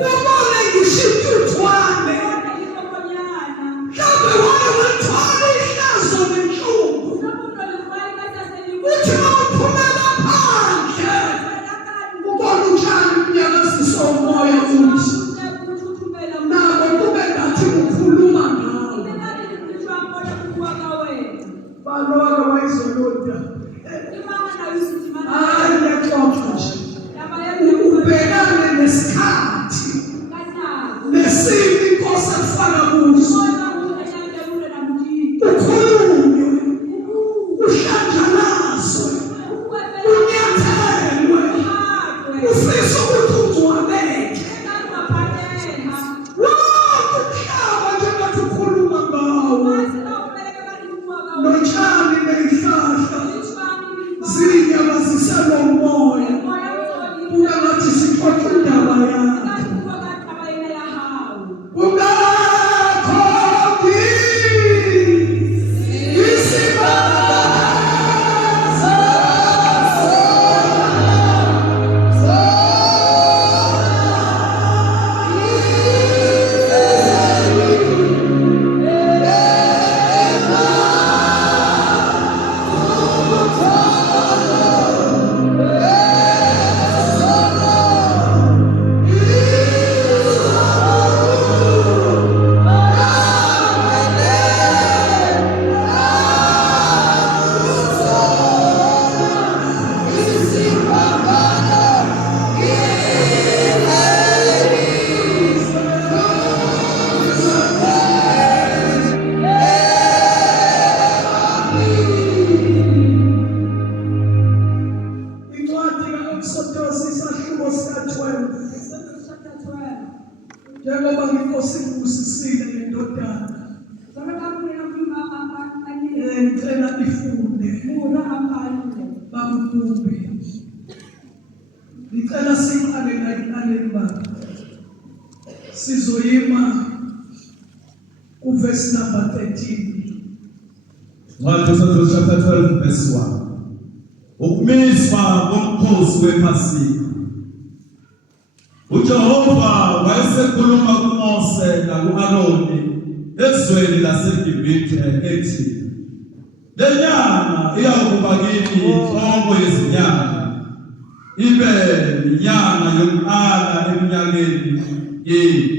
Come on, you should do it. sotosi isahluko sika-12 njengoba nginkosi ngibusisile ngendodana ngicela ifunde bamkhumbi ngicela siqale la ekuqaleni baba sizoyima uverse number 13 Exodus chapter 12 verse 1. Ukumiswa komkhosi wePhasika. uJehova wayesekhuluma kuMose naku-Aroni ezweni laseGibhithe ethi, le nyanga iyawukuba kini inhloko yezinyanga, ibe inyanga yokuqala eminyakeni yenu.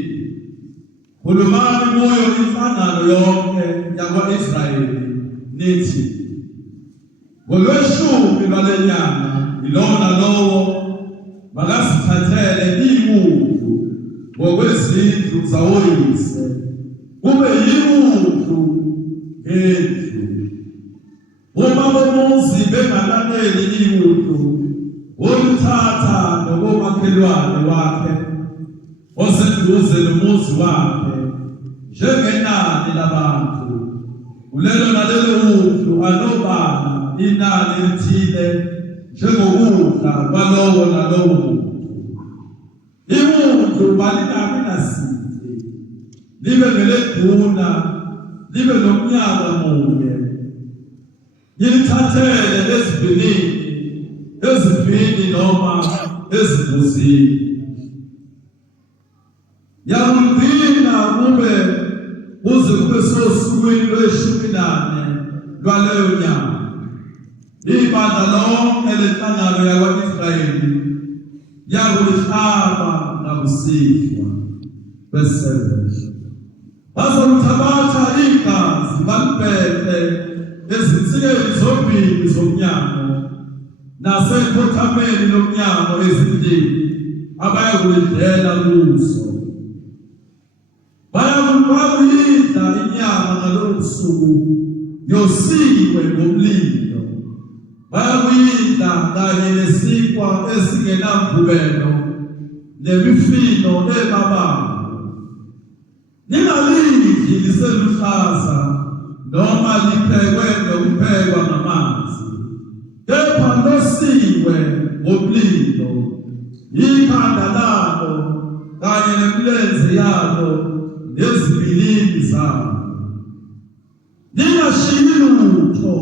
Khulumani kuyo inhlangano yonke yakwa-Israyeli nithi, ngolweshumi lwale nyanga ilona lowo makasithathele imudlu ngokwezindlu zawoyise, kube yimudlu ngendlu. Uma bomuzi bengalaleli imudlu, oluthatha nokomakhelwane wakhe oseduze nomuzi wakhe njengenani labantu, kulelo nalelo udlu anobala inani elithile njengokudla kwalowo nalowo muntu. Imudlu balingabi nasici, libe neleduna, libe nomnyaka munye. Yilithathele ezibhini noma ezibuzini. Yamugcina kuze kube sosukwini lwe-14 lwaleyo nyanga. Ibandla lonke lenhlangano yakwa-Israyeli yakulihlaba nakusihlwa. Verse 7. Bazolithabatha igazi balibheke ezinsikeni zombili zomnyango nasekhothameni lomnyango ezindlini abayakulidlela kuzo. Bayakuyidla inyama ngalowo busuku yosiwe ngomlilo. Bayakuyidla kanye nesinkwa esingenamvubelo nemifino ebabayo. Ningalidli liseluhlaza noma liphekwe nokuphekwa ngamanzi, kepha losiwe ngomlilo, ikhanda lalo kanye nemilenze yalo nezibilini zalo. Ningashiyi lutho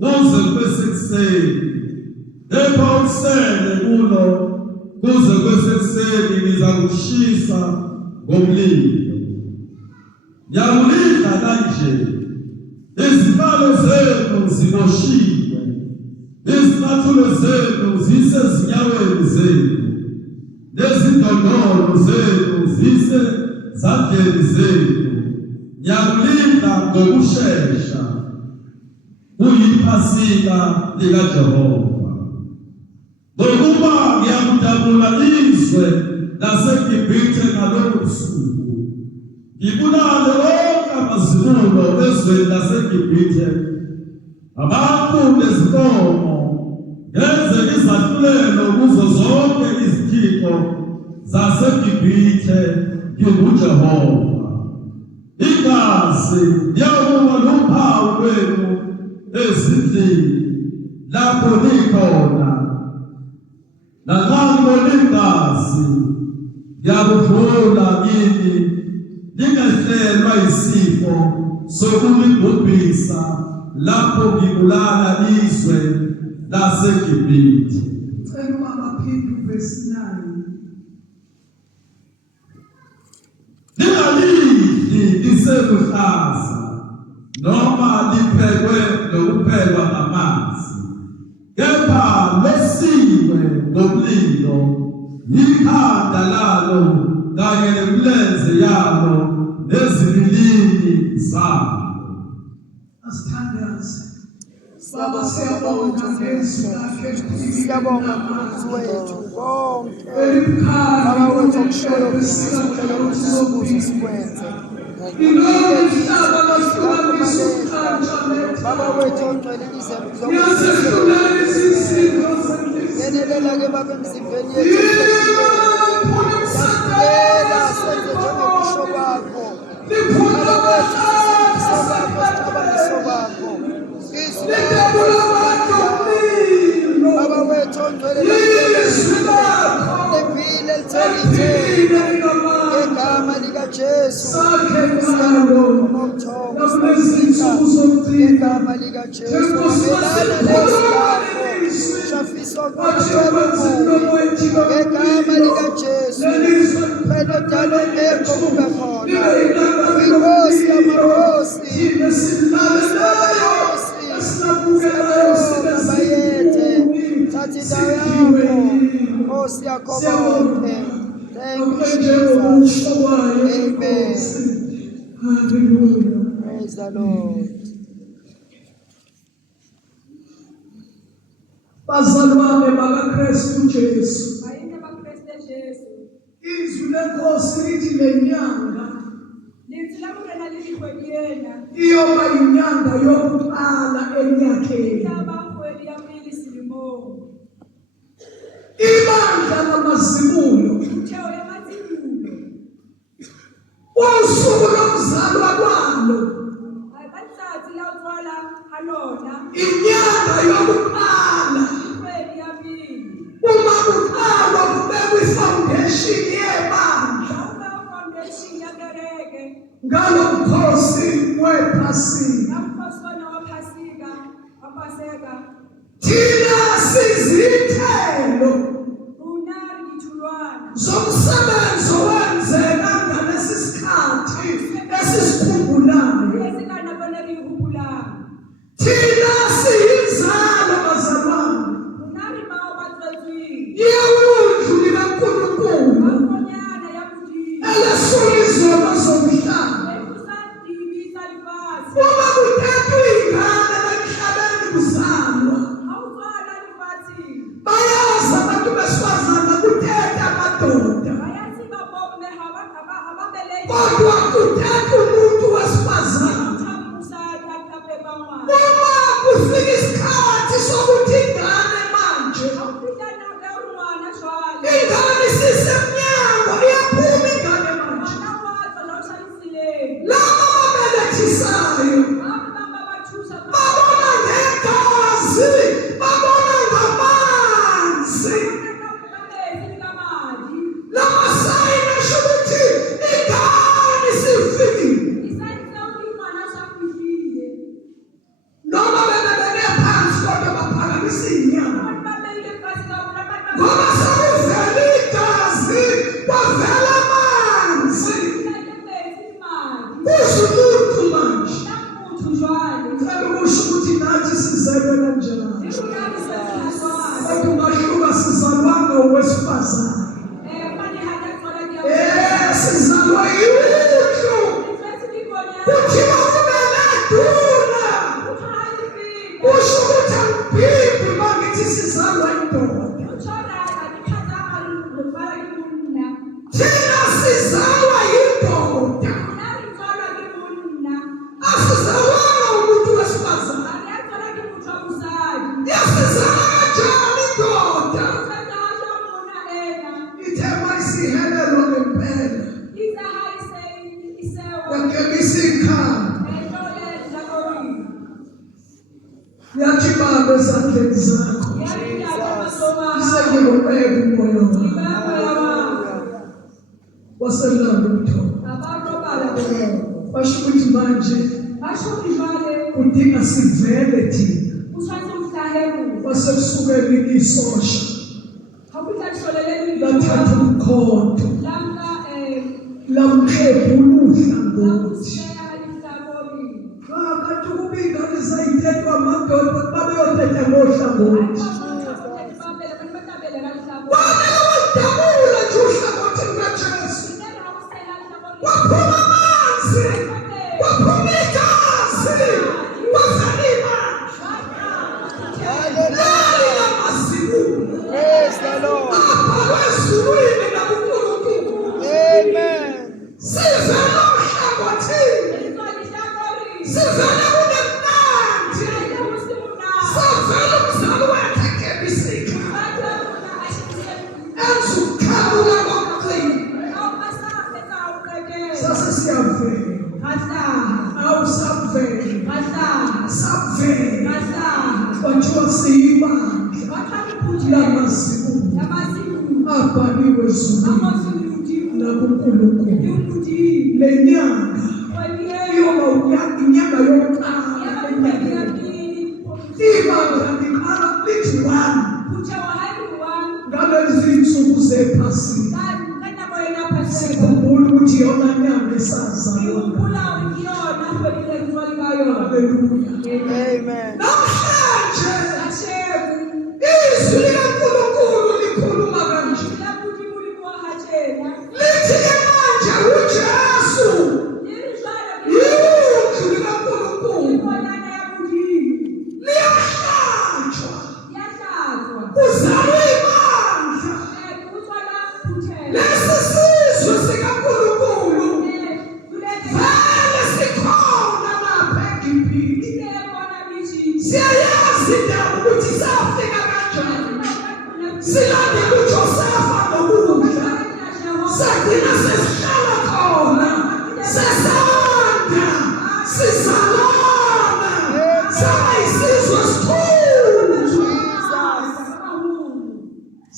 kuze kube sekuseni, kepha usele kulo kuze kube sekuseni nizakushisa ngomlilo. Yakulidla kanje, izibalo zenu zimoshiwe, izicathulo zenu zisezinyaweni zenu, nezindondolo zenu zisezandleni zenu. Yakulidla ngokushesha, kuyiPhasika likaJehova. Ngokuba ngiyakudabula izwe laseGibhithe ngalolu busuku, ngibulale wonke amazibulo ezweni laseGibhithe, abantu lezinkomo, ngenze izahlulelo kuzo zonke izithixo zaseGibhithe. NginguJehova. Igazi liyakuba luphawu lwenu ezindlini lapho likhona, nanxa ligazi ngiyakuvula kini, lingehlelwa yisifo sokulibhubhisa lapho ngibulala izwe laseGibhithe. Cela ubaba phinde uverse 9. Ningalidli liseluhlaza noma liphekwe nokuphekwa ngamanzi, kepha losiwe ngomlilo, ikhanda lalo kanye nemilenze yalo nezibilini zalo. Asithandaze. Baba siyabonga ngezwi lakhe, Siyabonga Nkosi wethu konke. Baba wethu okusholo ukuthi sikwenze. Baba wethu ongcwele izembe Ngenelela ke Baba emzimbeni yethu. Siyacela senze njengokusho kwakho. Baba wethu sisiso bakho, sicabangiso bakho. Izwi lakho Baba wethu ongcwele livile lithelithele ngegama likaJesu. Ngegama likaJesu abelana nezwi lakho. Shafisa ngegama likaJesu. Wena dalo ngekho kube khona. Inkosi yamakhosi. Bayethe thatha indawo yakho. Nkosi yakho bonke. Thank you, Jesus. Amen. Praise the Lord. Bazalwane bakaKristu Jesu. Bayini bakaKristu Jesu. Izwi lenkosi lithi lenyanga Lithi lamurena lilikhweliyena. iyoba inyanga yokuqala enyakheni. Abakhweli yamili silimo. Ibandla lamazibulo Utheo yamazibulo. usuku lokuzalwa kwalo Abathathu lawuthola alona. inyanga yokuqala Ikhweli yamili. uma kuqalwa kubekwa ifoundation yebandla Lawuba foundation yakereke. ngalo mkhosi wephasika. Namkhosana waphasika. Wapaseka. Thina sizithelo Unari ngithulwana. zomsebenzi owenzeka ngalesi sikhathi esisikhumbulayo. Esikana bonke ihubulana. Thina siyinzalo bazalwane Unari mawo batswetsi. yewundlu likaNkulunkulu Bakonyana yamudini. elesula izono zomhlaba. Ekusadibisa lifasi. Uma kuthethwa ingane emhlabeni kuzalwa Awuzwana lifasi. bayazi abantu besifazane kuthetha amadoda, Bayathi babombe ababeleki. kodwa kuthetha umuntu wesifazane. Uthamusana kabe bangwana. Uma kufika isikhathi sokuthi ingane manje Awufitana ngawungwana shwala. ingane isisemnyango iyaphuma ingane manje Mwana wazo lawushalisileni. laba babelethisayo Babe bamba bathusa babona ngegazi, babona ngamanzi. Lamasayini asho ukuthi ingane isifikile. Noma bebebeke phansi kodwa baphakamisa iy'nyawo ngoba sekuvela igazi, kwavela amanzi. Kusho umuntu manje cela ukusho ukuthi nathi sizelwe kanjani. Okungahluka sizalwanga owesifazane, sizalwa yiwundlu. Kuthiwa kubeleduna, kusho ukuthi angibhibhi uma ngithi sizalwa indoda. Thina sizalwa yindoda, asizalwanga umuntu wesifazane. Yasizala kanjani indoda? Ithe mayisihelelwa ngempela yakebisa ikhaya, yathi baba ezandleni zakho isengilobeka umoya wakho. Waselanda umthombo, basho ukuthi manje kudinga sivele thina kwasekusukela isosha lathatha umkhonto lamqebula uhlangothi. Kanti ukuba ingane zayithethwa amadoda babeyothetha ngohlangothi. Wadabula nje uhlangothi lukaJesu, kwaphuma amanzi, kwaphuma igazi, kwavela imandla. Lali lamazibulo Praise the Lord. abhalwe ezulwini nakuNkulunkulu. Amen. Sivela ohlangothini, sivela kunemnandi, savela umzali wethu ekebisa ikhaya. abhaliwe ezulwini nakuNkulunkulu. Le nyanga iyoba inyanga yokuqala enyangeni. Ibandla liqala lithi 1 ngalezi zinsuku zephasika. Sikhumbula ukuthi yona nyanga esazalwa. Haleluya. Amen. Namhlanje izwi likaNkulunkulu likhuluma kanje. Lithi manje uJesu yindlu likaNkulunkulu liyahlatshwa kuzalwe ibandla. Lesi sizwe sikaNkulunkulu vele sikhona lapha eGibhithe. Siyayazi indaba ukuthi safika kanjani. Silandela uJosefa nokudla. Sagcina sesihlala khona. Sesanda. Sizalana. Saba isizwe esikhulu.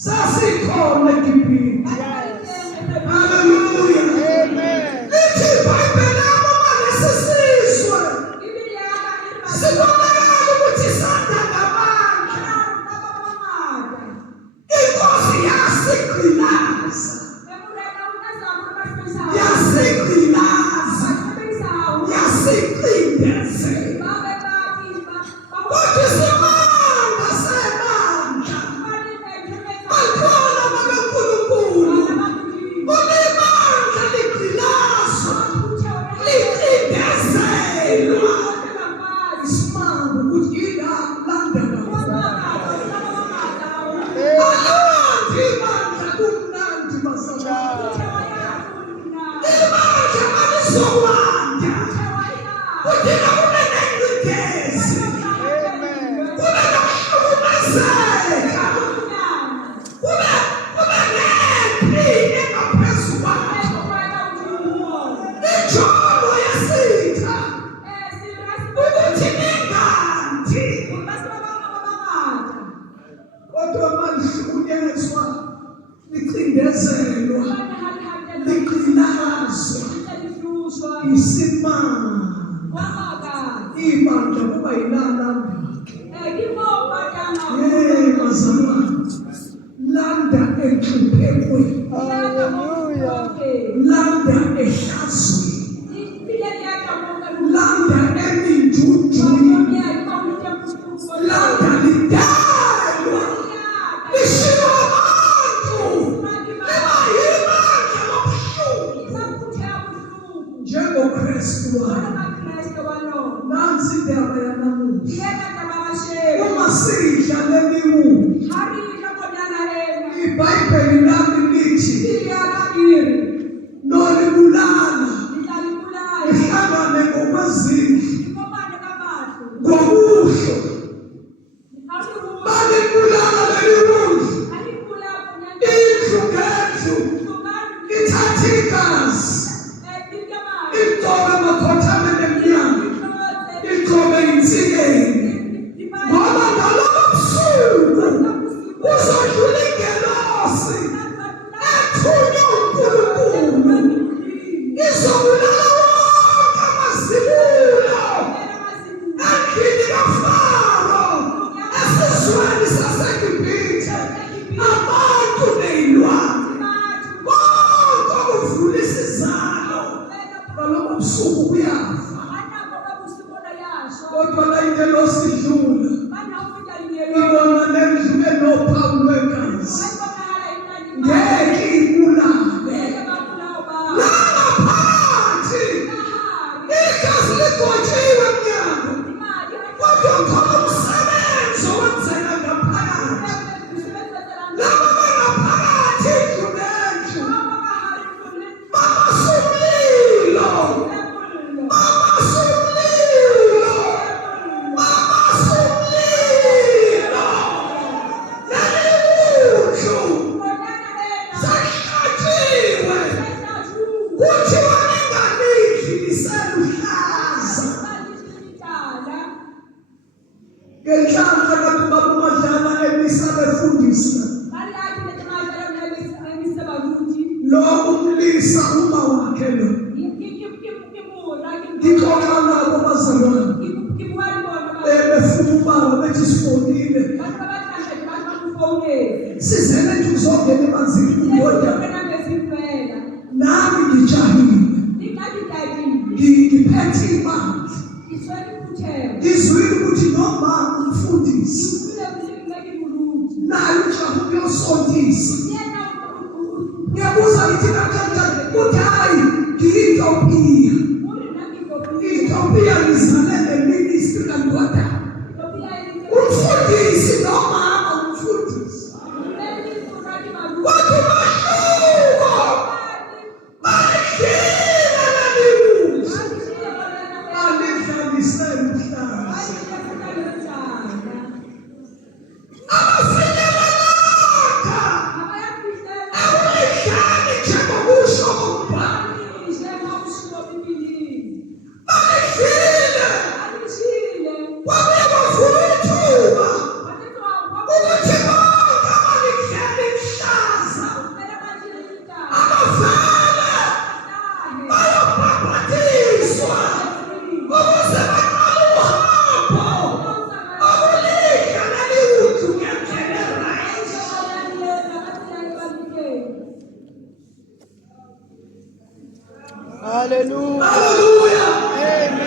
Sasikhona eGibhithe. Hallelujah. Amen. Lithi iBhayibheli yabona lesi sizwe. Sibonakala ukuthi sanda ngamandla. Inkosi yasigqilaza. Yasigqilaza. Yasigcindezela. Kodwa isimanga semandla. Bantwana bakaNkulunkulu. Kunemandla ligqilazwa. Licindezelwa. Isimanga ukuthi ilanda alandi ibandla kumnandi bazalwane. Ibandla malizokwanda. Kudinga kube nengcindezi. Kube nokuhlukumezeka. Kube nempi engaphezu kwakho. Injongo yesitha ukuthi ningandi. Kodwa malihlukunyezwa, licindezelwa, ligqilazwa isimanga. Ibandla kuba yilalanda. Bazalwane, landa enhluphekweni, Hallelujah. landa ehlazweni, landa eminjunjuni, landa lidalwa, lishiwa abantu, liba yibandla lobuhlungu. NjengoKristu wami, nansi indaba yanamuhla. Uma sidla leli wudla, iBhayibheli lami lithi nolibulala lihlangane ngokwezindlu ngobuhlo. Balibulala leli wudla, indlu ngendlu ithatha igazi, igcobe emakhothame emnyango, igcobe insikeni. Ngoba ngalobo busuku kuzodlula ingelosi ethunywe uNkulunkulu. Ngimisa uma wakhe lo. Ngixoxa nabo bazalwane. Befuna ubaba bethi sifonile. Sizele nje uzongena emanzini kodwa. Nami ngijahile. Ngiphethe imali. Ngizwile ukuthi noma umfundisi. Nayo ujaha uyosondisa. Ngiyabuza ngithi kanjani ukuthi hayi ngiyitopia. Itopia ngizalele ministry kandoda. Umfundisi noma umfundisi. Wathi mashuko. Bayishila naniwu. Alidlalisele umhlaba. Hallelujah. Hallelujah. Amen.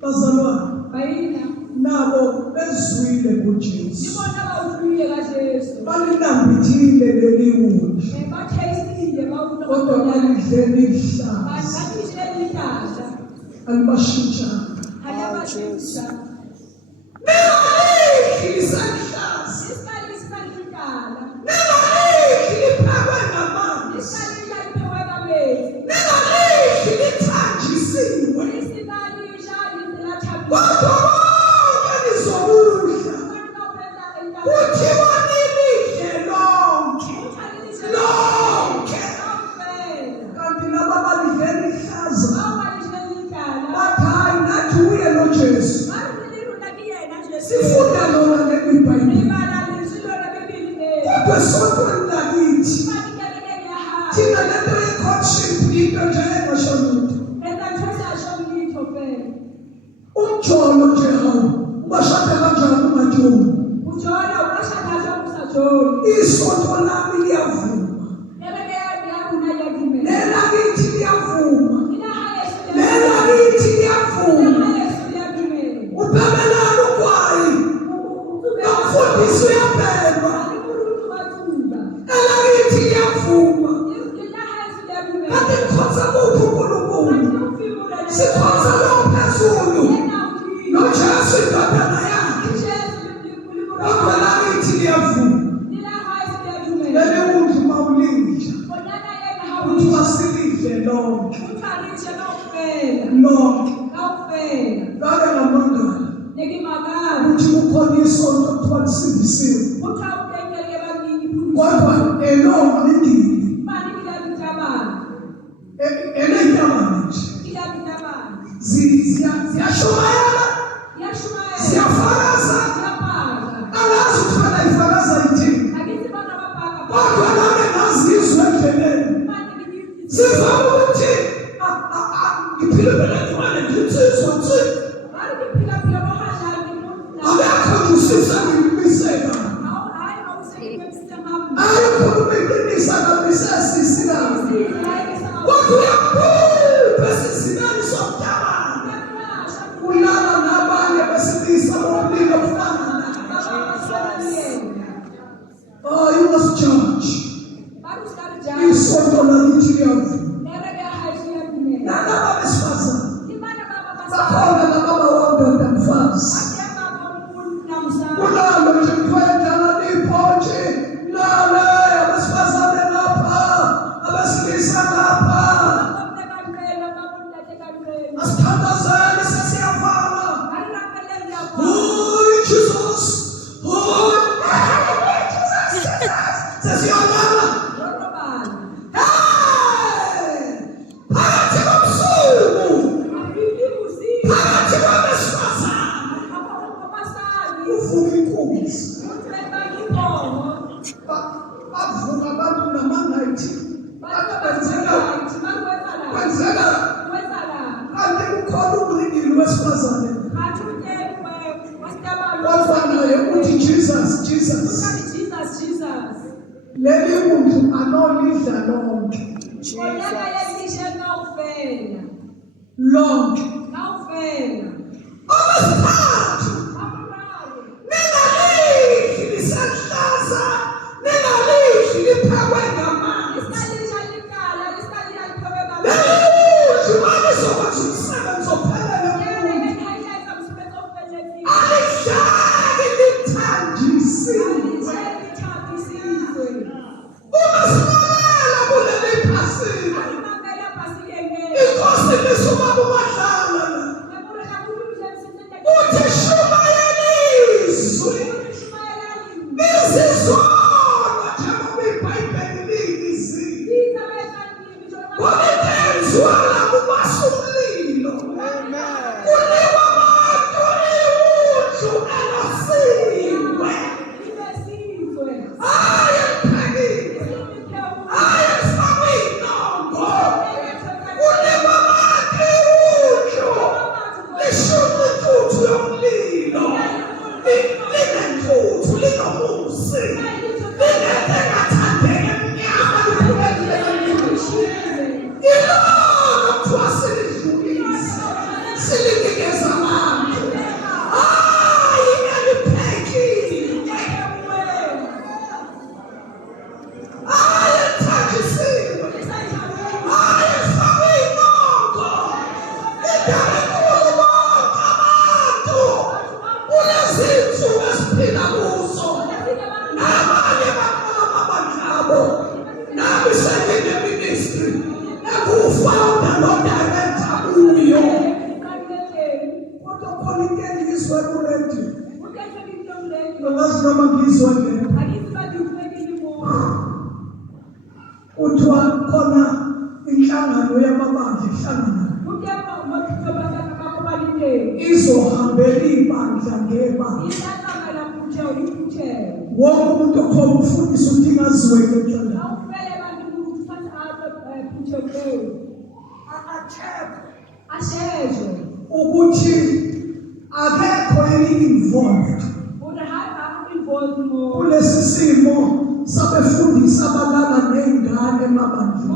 Bazalwane nabo sebezwile kuJesu. Ngibona bawuthuyile kaJesu. Balinambithile leli wundlu. Bathayisile bawuthuyile. Kodwa balidlele ihlazo. Bathayisile ihlazo. Alibashintshanga. Alabashintsha. Ningalidli lisahlaza. Isikali isikalidala. Ningalidli liphekwe ngamanzi. Isikali liphekwe ngamanzi. Ningalidli lithanjisiwe. Isikali lilathabile. Kodwa bonke nizokudla. Kuthiwa nilidle lonke. Lonke. Kanti laba balidlela ihlazo. Bathi hayi nathi uye noJesu. Sifunda lona ngeBhayibheli. Kodwa esontweni lakithi thina lento ye-courtship into nje engasho lutho. Umjolo nje hawu ubashada kanjani ungatshoni. Isonto lami liyavuma. Nelakithi liyavuma. Nelakithi liyavuma. Ubhemelana ukwayi. Nomfundisi uyabhema. Nelakithi liyavuma. Kanti sikhonza kuphi uNkulunkulu? Sikhonza lo phezulu. NoJesu indodana yakhe. Kodwa lakithi liyavuma. Leli wundlu mawulidla. Kuthiwa silidle lonke. Lonke. Ngake ngamangala. Ukuthi kukhona isonto kuthiwa lisindisiwe. Kodwa elona lingili. Eley'ntabane nje. Ziyashumayela. Ziyafakaza. Angazi ukuthi wena ifakaza yithini. Kodwa nami ngazizwa endleleni. Sivama ukuthi ngiphile phela ngitsizwa nje. Abekho ngisiza ngimiseka. Ayikhuluma iqiniso ngamisesisikazi. Kodwa uyaphupha esizinani somntabane. Ulala nabanye besilisa bomlilo kufana naye. Oh, you must judge. Isonto lakithi liyavuma. Nalaba besifazane. Bakhona nababa wondoda mfazi. Ulalo nje kwendala liphonje. Lale abesifazane lapha. Abesilisa lapha. Asithandazeni sesiyavala. Oh, Jesus. Oh, Jesus. Sesiyalala. Phakathi komsuku. Phakathi kwabesifazane. Uvuka inkunzi. Bavuka abantu nama-90. Kwenzeka. Kanti kukhona umlingili wesifazane. Kodwa naye uthi Jesus. Leli wundlu anolidla lonke. Lonke. Okwesithathu. Ningalidli lisahlaza. Ningalidli liphekwe ngamanzi. Leli wundlu malizokwenza umsebenzi ophelele kulo. Alihlali lithanjisiwe. Uma silalela kuleli phasika. Inkosi lisubaba uMadlala. Uthi shumayela izwi. Lizizwana njengoba iBhayibheli liyizwi. Kulenziwa la kubasa umlilo. Kuliwa abantu iwundlu elasiwe. Hayi eliphekile. Hayi elifakwe inongo. Kuliwa abantu iwundlu. Lishona intuthu yomlilo. Linentuthu, linomusi. Linento engathandeki emnyama liphumele. Ilona kuthiwa silidlulisa. Silinikeza abantu. Hayi eliphekile. Angazi noma ngizwa ngeke. Kuthiwa khona inhlangano yamabandla ihlangana. Izohambela ibandla ngebandla. Wonke umuntu okuthiwa umfundisi udinga aziwe ngenhlangano. Ukuthi akekho yini involved kulesi simo sabefundisa abalala ney'ngane emabandleni,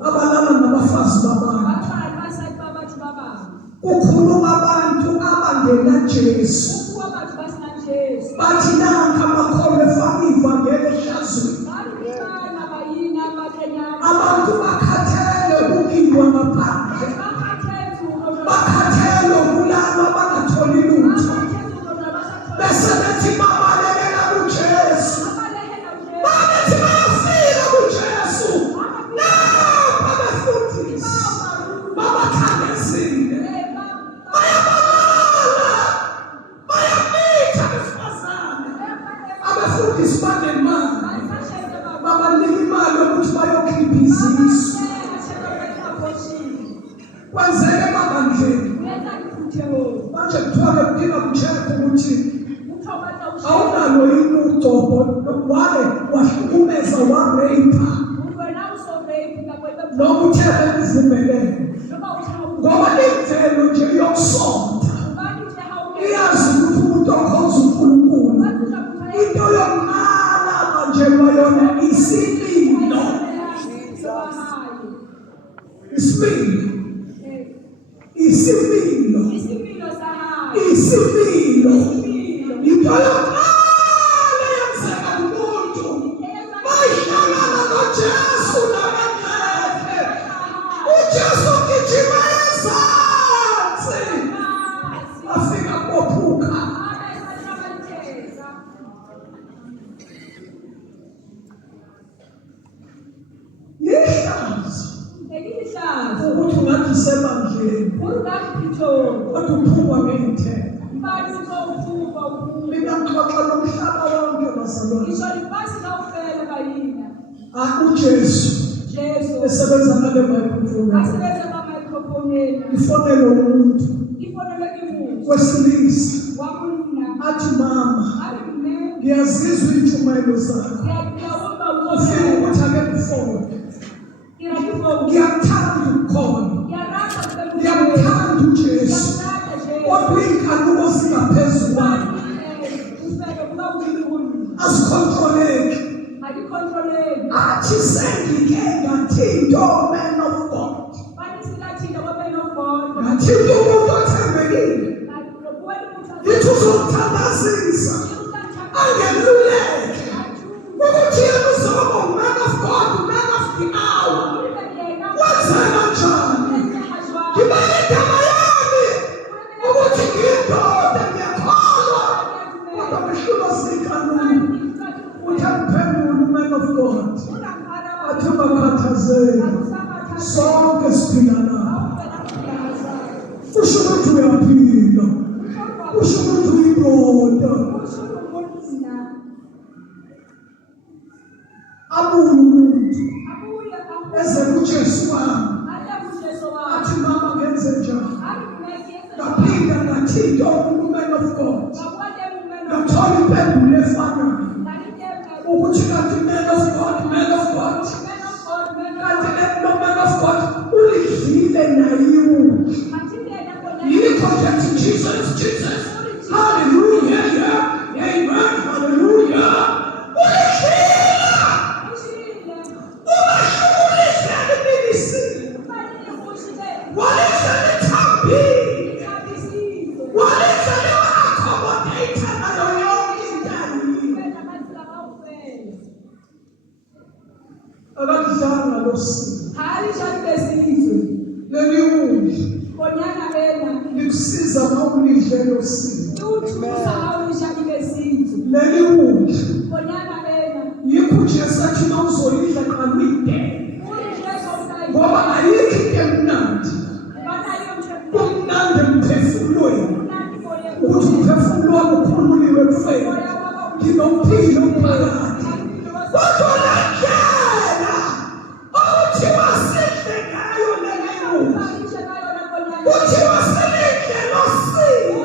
abalala nabafazi babantu. Kukhuluma abantu abangena Jesu, bathi nanka amakholwa efaka ivangeli ehlazweni. Abantu bakhathele ukukindwa ngaphandle, bakhathele ukulalwa bangatholi lutho, bese bethi babalekela kuJesu, bathi bayafika kuJesu. Napha befundisa babathandazile, bayababala, bayamitha besifazane. Abefundisi banemali, babanika imali yokuthi bayokhipha izisu. Kwenzeke emabandleni manje kuthiwa kudinga kucheck ukuthi awunalo yini ugcobo, wale wahlukumeza wareyipha noma uthe bekuvumelene, ngoba imvelo nje yokusonda iyazi ukuthi umuntu okhonza uNkulunkulu into yokuqala manje bayona isimilo. Isimilo into yokuqala yenzeka kumuntu mayihlangana noJesu nabangcwele. uJesu ugijima ezansi afika kophuka. Yihlazo ukuthi ungathi usebandleni kodwa uphungwa ngey'thelo. Mina ngixoxa nomhlaba wonke bazalwane. uJesu esebenza ngale microphone ifonele umuntu wesilisa athi, mama, ngiyazizwa iy'ntshumayelo zakho, ufika ukuthi ake ngifone, ngiyakuthanda ukukhona, ngiyakuthanda uJesu, kodwa iy'nkanuko zingaphezulu kwami, azikhontroleki. Athi sengike ngathinta man of God, ngathinta umuntu othembekile, yithi uzomthandazisa angeluleke ukuthi yena uzoba man of God, man of the hour. Wenzeka njani? Ngibeke igama yami ukuthi ngiyindoda, ngiyakholwa, kodwa ngihlulwa ziy'nkanuko. Uthi angiphendule man of God, athi ungakhathazeki, sonke siphila lapha. Kusho ukuthi uyaphila, kusho ukuthi uyindoda. Abuye umuntu eze kuJesu wami, athi, mama, ngenze njani? Ngaphinda ngathinta umuntu man of God, ngathola impendulo efanayo ukuthi kanti man of God, kanti no man of God ulidlile nayiwo. Yikho nje ethi Jesus, hallelujah, amen, hallelujah. Ulidlile, ubashulise neminisini, walisa nethambini, walisa ne-accommodate nayo yonke intayini. Akadlanga lo simo. Leli udla likusiza uma ulidle lo simo. Leli udla yikho uJesu athi uma uzolidla qala uyidele, ngoba ayikho into emnandi kumnandi emphefumulweni ukuthi umphefumulo wami ukhululiwe kufeni nginompilo umphakathi kodwa la ndlela okuthiwa sihle ngayo leleyo kuthiwa silihle losiwe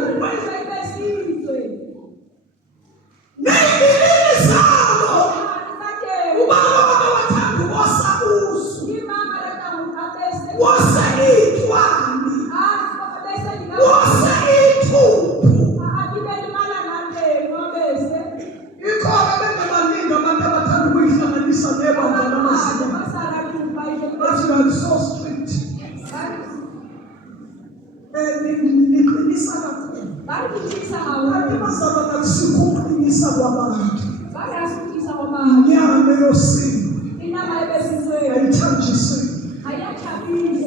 ney'bilini zalo ubaba wabawathanda uwosa usu wosa iy'twani wosa iy'thuphu ikhona bengebaningi abantu abathanda ukuyihlanganisa nebandla lamasiko bathi you are so strict niqinisa kakhulu kanti bazaba kakusikho ukuqinisa kwabantu inyama yosiko ayithanjisiwe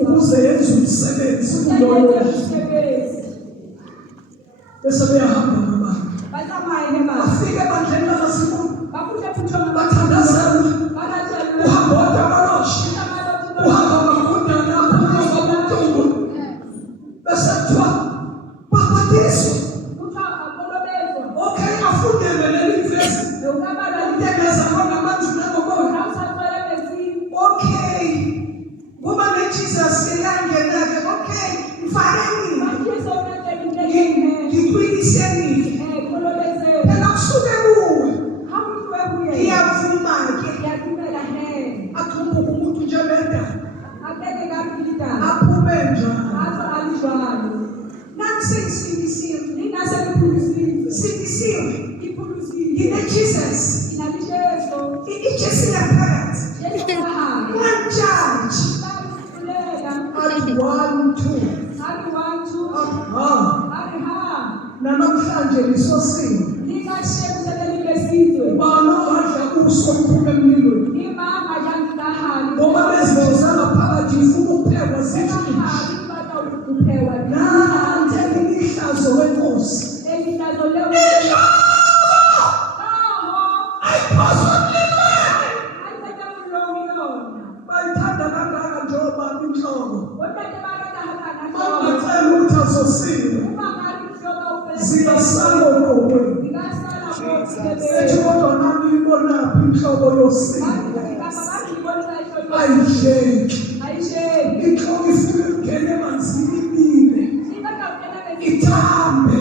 ukuze yenze umsebenzi kuloyo bese beyahamba ngabantu bafike ebandleni lamasiko bathandazela uhamba wodwa amaloshi uhamba amakundana aphunyuka ubuhlungu bese kuthiwa babhadiswa okay afundele leli vesi utegeza kona amanzi nangomoya okay ngoba neJesus yangena-ke okay mfaneni ngikwiliseni phela kusuke kuwe ngiyavuma-ke akhumbuke umuntu nje bendala aphume njalo nami sengisindisiwe sindisiwe ngineJesus ijesu yaphakathi ungangijaji athi 1 2 namhlanje lisosiwe ubani ongadla uso luphume emlilweni ngoba bezinto zangaphakathi ifuna ukuphekwa zithi nanti imihlazo wenkosi ayiphazwa bayithanda kangaka njengoba inhloko mawungacela ukuthi azosiwe zikasala ogqokweni ethi kodwa nami ibonaphi inhloko yosiwe ayidleki inhloko ifuna ukungena emanzini ibile ithambe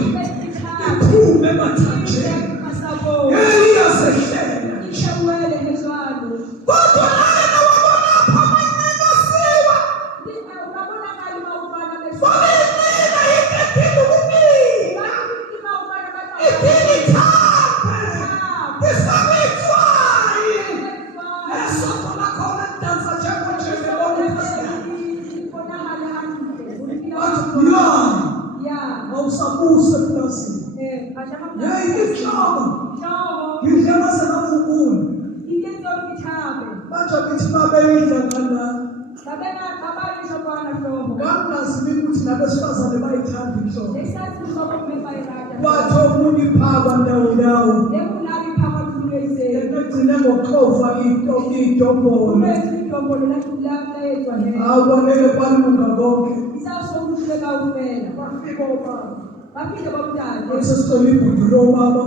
iphume emathanjeni iyazehlela kodwa lana wabonapha amanenosiwa babemina yikethile ukunina ithile ithambe isabithwayi esoko lakhona lidansa awusabuse eplazini inhloko ngidlema senavukula manje bithi babeyidla ngana nganginazimi ukuthi nabesifazane bayithanda inhloko kwathi omunye iphakwa ndawo egcine ngoxova idombolo kwanele kwalunga konke bafika obaba sesithola ibhudu lobaba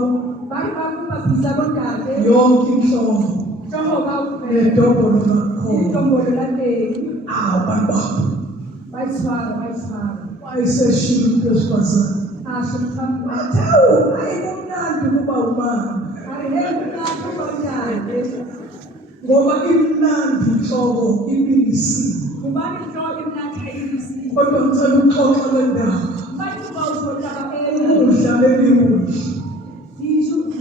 yonke inhloko nedombolo lakhona abantu bayiseshila umuntu wesifazane bathe ayikumnandi ukuba umama ngoba imnandi inhloko ibilisiwe kodwa ngicela ukuxoxa le ndaba udlaleli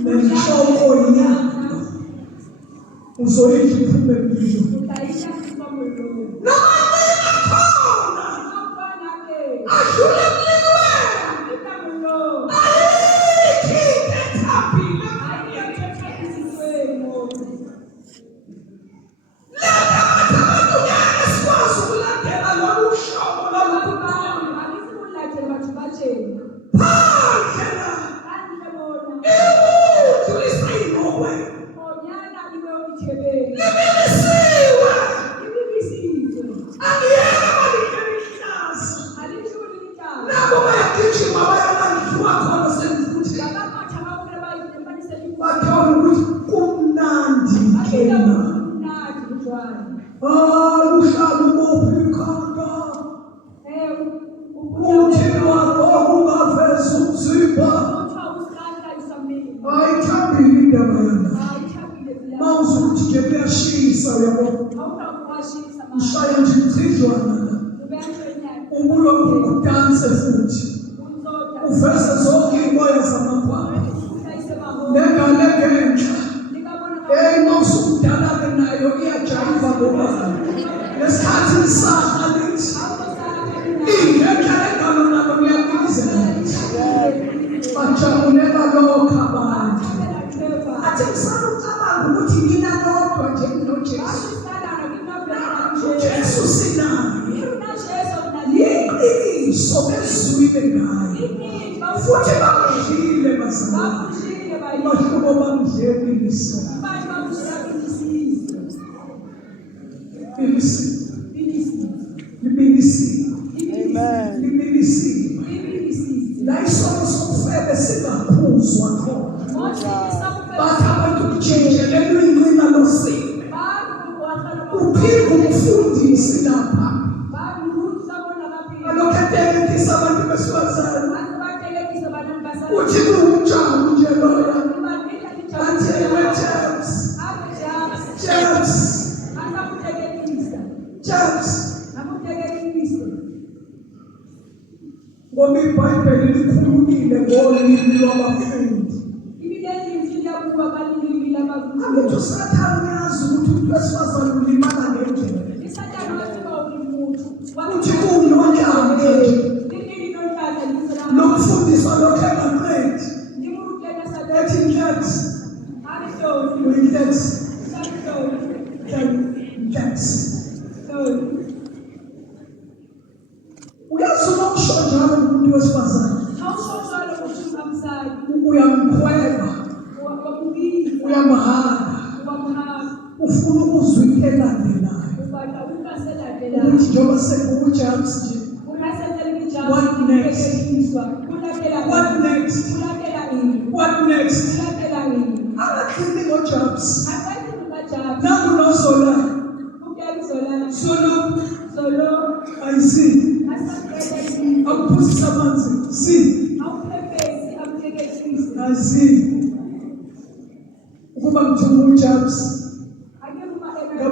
nenhloko yakho uzoyidla iphume empilo noma khona adlule emlilweni ayikhiphe ethaphile uhlala ukuphi ikhanda. Uthi wakho ungaveza umzimba. Ayithambile indaba yami. Mawuzuthi nje kuyashisa yabo. Ushaya nje umthidlwana la. Ubulo udanse futhi. Uveze zonke imoya zamakhwapha. Nengane ngenhla. Mawusudala-ke nayo iyajayiva ngoba lesikhathi lisaka lithi ingenhla legama nalo liyabizela bajabulela lokho abantu. Athi ngisala ucabanga ukuthi ngina lodwa nje noJesu. uJesu sinaye. Yiqiniso bezwile ngaye. Futhi bamudlile bazalwane. Abahlobo bamdlele ilisizwe. La isono sokufebe singaphuzwa khona. Bathi abantu kutshenjelelwe inqina losini. Uphinde umfundisi lapha. Alokhethelekisa abantu besifazane. Uthi kuwumjabu nje loya. Bathi James. Ngoba iBhayibheli likhulumile ngolimi lwabafundi. Abantu uSathane uyazi ukuthi umuntu wesifazane ulimala ngendlela. Uthi kuwunonjani nomfundiswa lokho engaqedi. Ethi James. Uyazi ukusho njalo umuntu wesifazane. Uyamkhweba. Uyamhanga. Ufuna ukuzwa into elandelayo. Ukuthi njengoba sekuJames nje. What next? Akakhulumi ngoJames. Nangu noZola. Solo. I see. Akuphuzisa amanzi. See. I see. Ukuba ngithume uJames.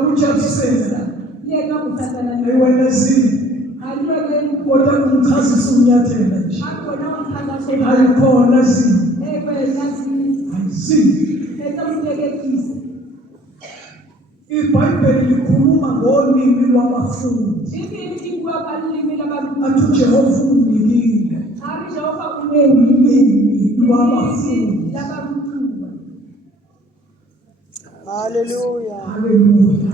UJames senza. Wena see. Kodwa kumchazisa umnyathela nje. Ayikhona see. I see. iBhayibheli likhuluma ngolimi lwabafundi. Athi uJehova unikile. Ulimi lwabafundi. Hallelujah.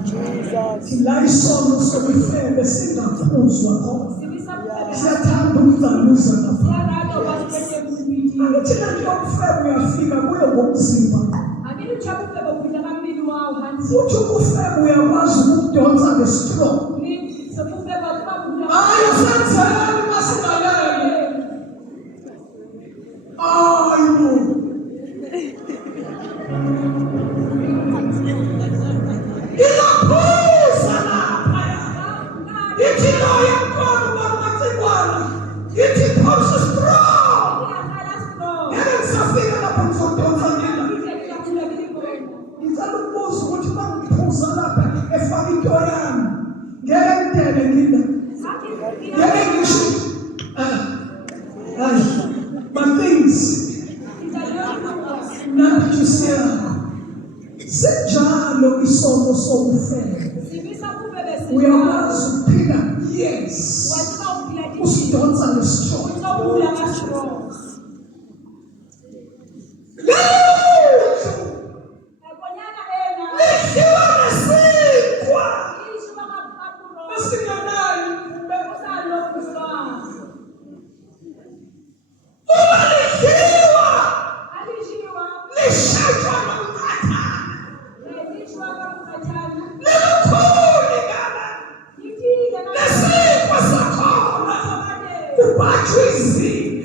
Jesus. La isono sokufebe singaphuzwa khona. Siyathanda ukuzaluza lapha. Thina nje ukufebe uyafika kuyo ngomzimba. Futhi ukufebe uyakwazi ukudonsa ngestroke. Hayi senzeni masibalele. Ayo. Ilaphuza lapha. Ithi loya mkhulu kwaMatsingwana. Ithi phosha strong. Ngeke ngisafika lapho ngizodonsa ngena. Ngicela ukubuza ukuthi bangiphuza lapha efaka into yami. Ngeke ngidele ngina. Ngeke ngisho. But things. Nakujusiya. Senjalo isono sokufebe. Uyakwazi ukuphila yes. Usidonsa ngestroke. What is it?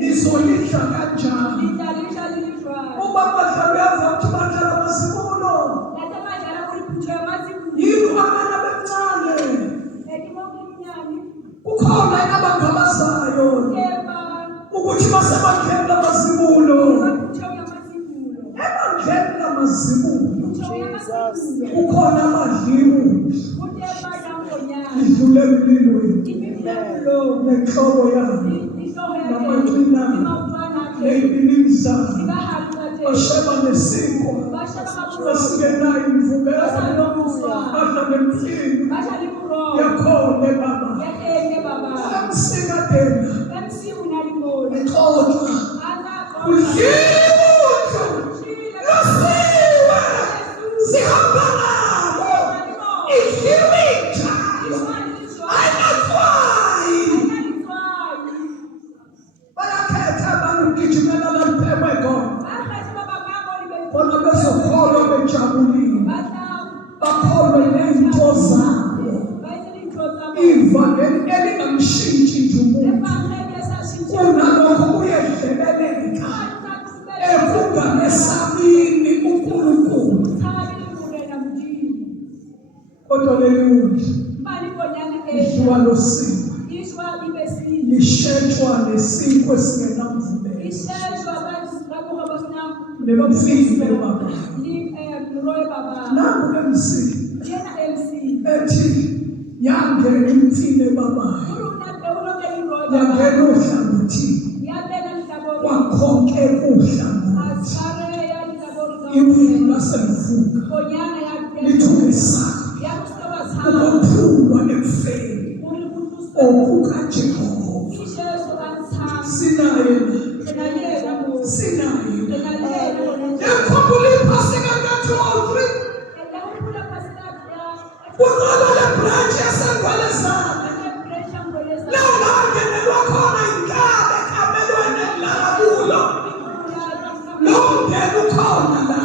Nizolidla kanjani? lidlalisha lilidlwana. Uma badlala uyazi ukuthi badlala amazibulo. Letha badlala kuliphutho yamazibulo. Yini abana bencane? Ekimonyani. Kukhona abangamazayo Keba. ukuthi basebandleni lamazibulo. Kuliphutho yamazibulo. Ebandleni lamazibulo Jesus. kukhona amadliwo Kuteba dambonyana. idlule emlilweni Imimlo. nenhlobo yabo Ihlobo yakhe. namaqina Imawutwana akhe. ney'pilini zabo Sikahalukatheni. basheba nesiko Bashaka kabulo. esingenayo imvubelo Basalomusa. badla nemfino Bashala iburoho. yakhona baba Yakeke baba. emsikadena MC unalimoni. exoxa Anaqo. kudliwutho losiwe sihamba nabo idliwe njalo ayinathwayi bayakhetha abantu ukugijimela lampekwe khona bona bezokholwa bejabulile bakholwe nento zabo ivangeli elingamshintshi nje umuntu kunalokho kuyedlebeleka ekungamesabini uNkulunkulu kodwa leliyudla idliwa losiwe lishetshwa nesinkwa esingenamvubelo nemfino baba nangu MC ethi yangena imfino ebabayo yangena ohlangothini kwakhonke kuhlangothi imvula semvuka lithumesana ukuphulwa ekufeni okukaJehova sinaye yakhumbula iphasi kaNkatholwe kunqoba lebranch yasengwalezana leyo langenelwa khona inkabe ekamelweni elalakulo lowo mndeni ukhona la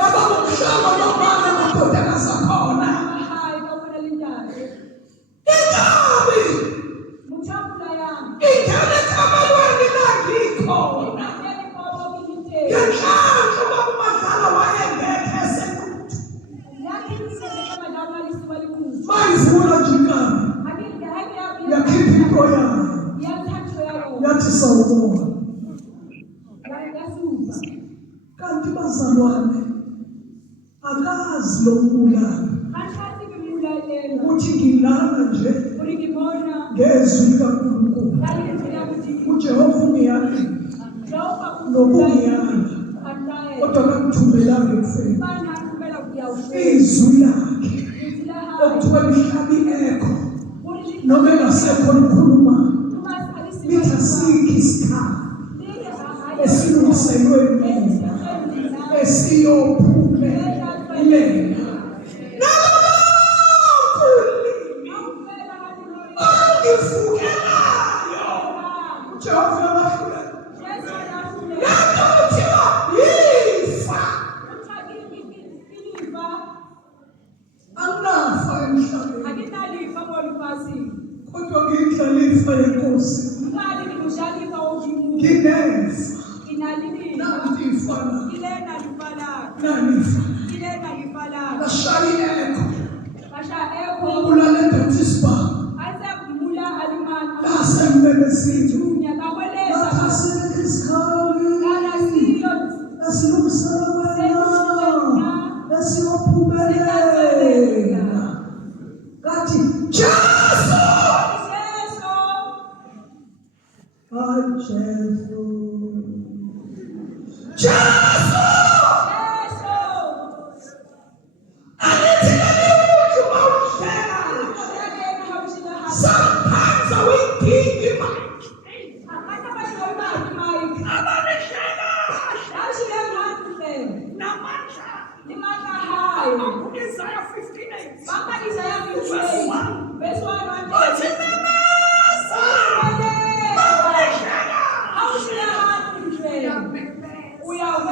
baba umhlaba lomama namadoda zakhona inkabi ingene ekamelweni langikhona ngenhlanhla baba umadlala wayengekho esequthu mayivula nje inkabi yakhipha into yayo yathi sawubona kanti bazalwane akazi lo mbulali ukuthi ngilana nje ngezwi likaNkulunkulu uJehova ungiyali nokungiyala kodwa kakuthumelanga ekufeni izwi lakhe okuthiwa lihlabi ekho noma engasekho likhuluma lithi asikho isikhala esilungiselwe mina esiyophumelela angivukelayo uJehova yabafuna lento kuthiwa yifa anginafa emhlabeni kodwa ngiyindlalifa yenkosi nginefa nanti ifana nanifa bashaya ekho kulale Baptisburg lasembelezithu lathasele isikhali esilungiselelwena esiyophumelela kathi Jesu hayi Jesu sometimes I will give you my Isaiah 58 verse 1 we are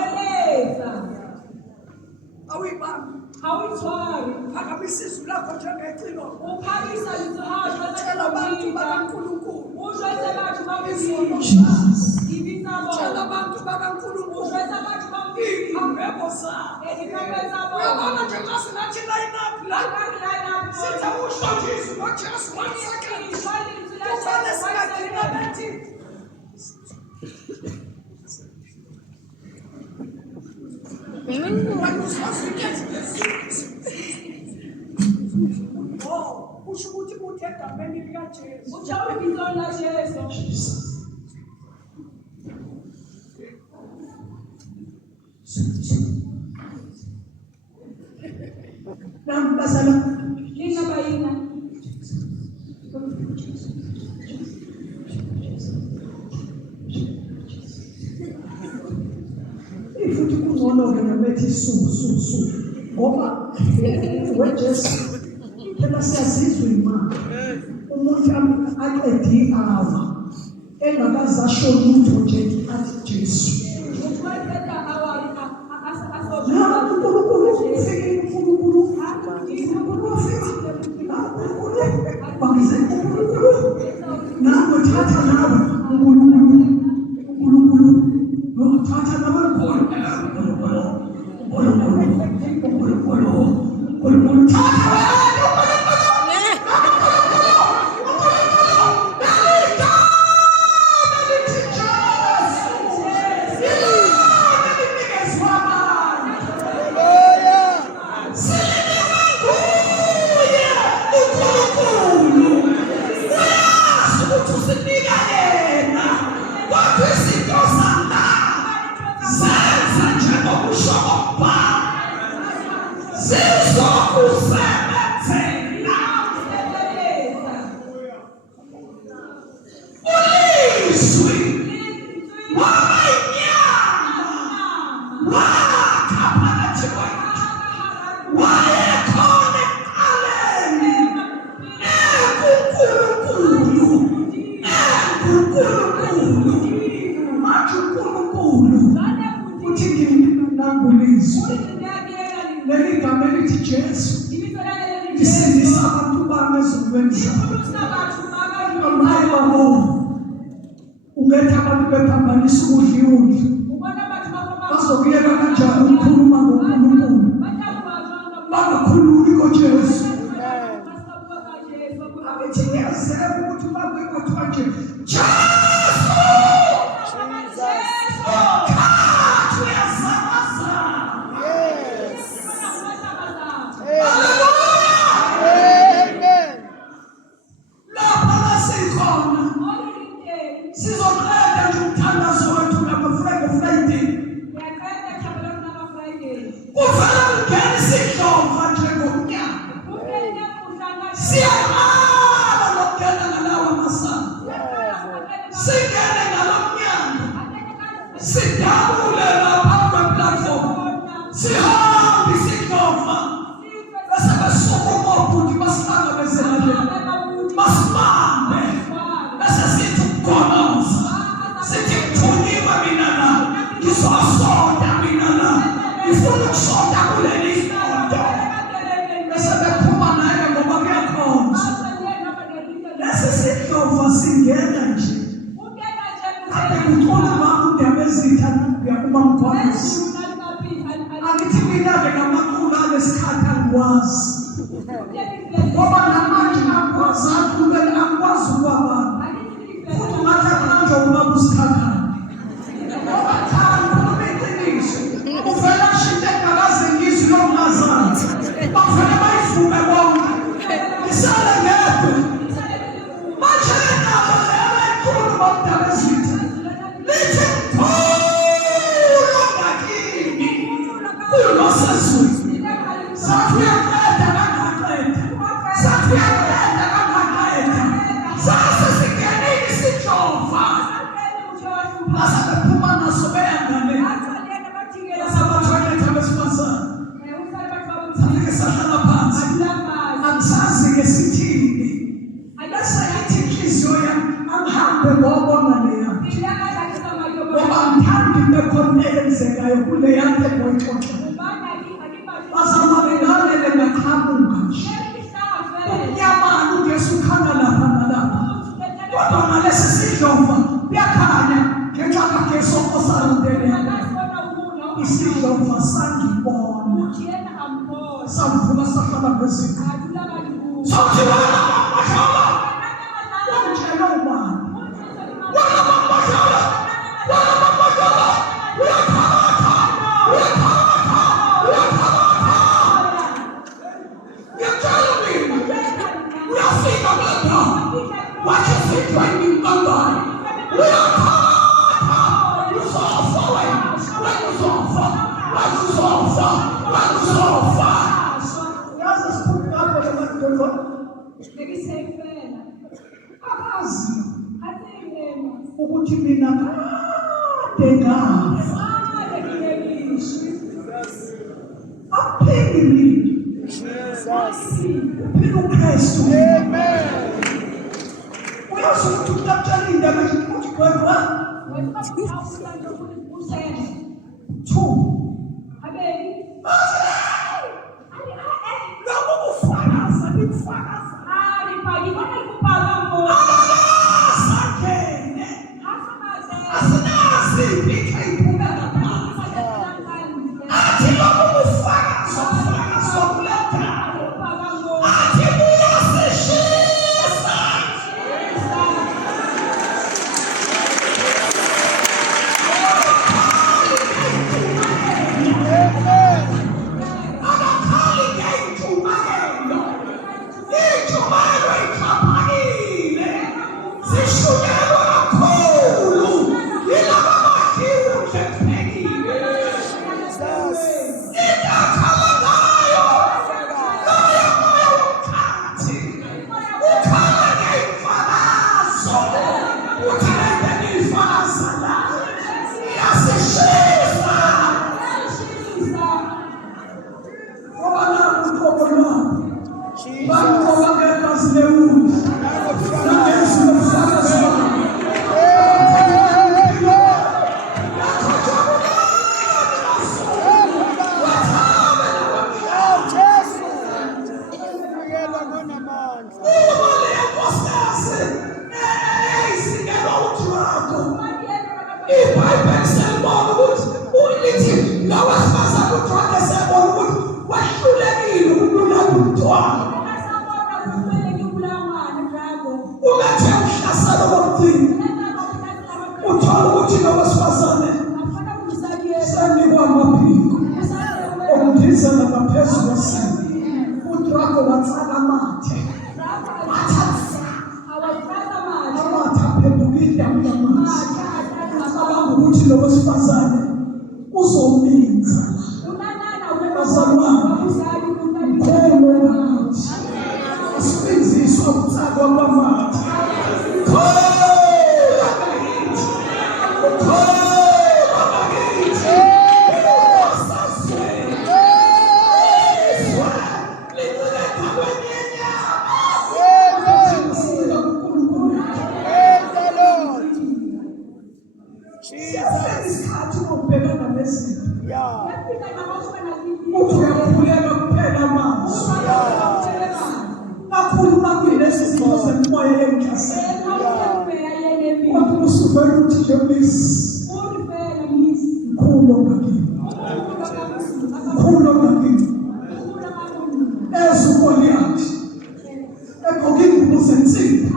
Ifuthi kungcono ke nabethi su ngoba wejesu phela siyazizwa imali umuntu aqedi awa engakazasho lutho nje athi Jesu nabo thatha nawe uNkulunkulu thatha nawe uNkulunkulu thatha Yesu Isidlova sangibona. Muthiena ambona. Samvula sahlala ngezinto. Adula balibuza. Sokuthibana mabashala. Wamtshela ubani? Wena mabashala. Wena mabashala. Uyakhalatha. Uyakhalatha. Uyakhalatha. Ngiyatshela mina. Uyafika lapha. Wathi sithweni ngangani. Uyakhalatha. Uzofa wena. Wena uzofa. Wena uzofa. Wena uzofa. Yazi siphuma lapho lemadodana. Ngisefela. Akazi Athengema. ukuthi mina kade ngafa. Aphili mina. Jesus. Uphila uKristu. Amen. Uyazi ukuthi ukuthatha indaba ukuthi kwena two. Lokho kufakaza bifakaza. Sakhene. Asinazi ikhayiphuka phansi. Athi lokho kufakaza kufakaza kuletha. Athi kuyasishisa. Akakhali ngey'ntshumayelo. Iy'ntshumayelo iy'xhaphakile. Zishunelwa kakhulu. Yilaba bakhiwe nje kuphekile. Intakhalanayo. Loyo moya womkhathi. Ukhala ngey'mfakazo. Uthanda ngiy'fakaza la. Iyasishisa. Ngoba naku uqobo lwabo. Baqoba ngegazi lewundlu. Nangezwi lobufakazi babo. Uma leyo nkosikazi eyisingelwa udrago. IBhayibheli selibona ukuthi ulithi lawo wesifazane udrago esebona ukuthi wahlulekile ukubulala umntwana. Umethe uhlaselo lomcimbi. Uthola ukuthi lo wesifazane senikwa amaphiko okundizela ngaphezu kwesimo. Udrago watsala amathe. Amathe aphendukile amnyamaza. Acabanga ukuthi lo wesifazane uzominza. Mkhulu ngathi. Asibenziswa ukutsakwa kwamathe. Isikhathi ubhekana nezinto. Uthi uyakhuleka kuphela amazwi. Kakhuluma kulezi zinto zemoya engihlasela. Kodwa usuvela uthi nje please. Mkhulu ngakini. Mkhulu ngakini. Ezugoliathi. Egqoke ingubo zensimbi.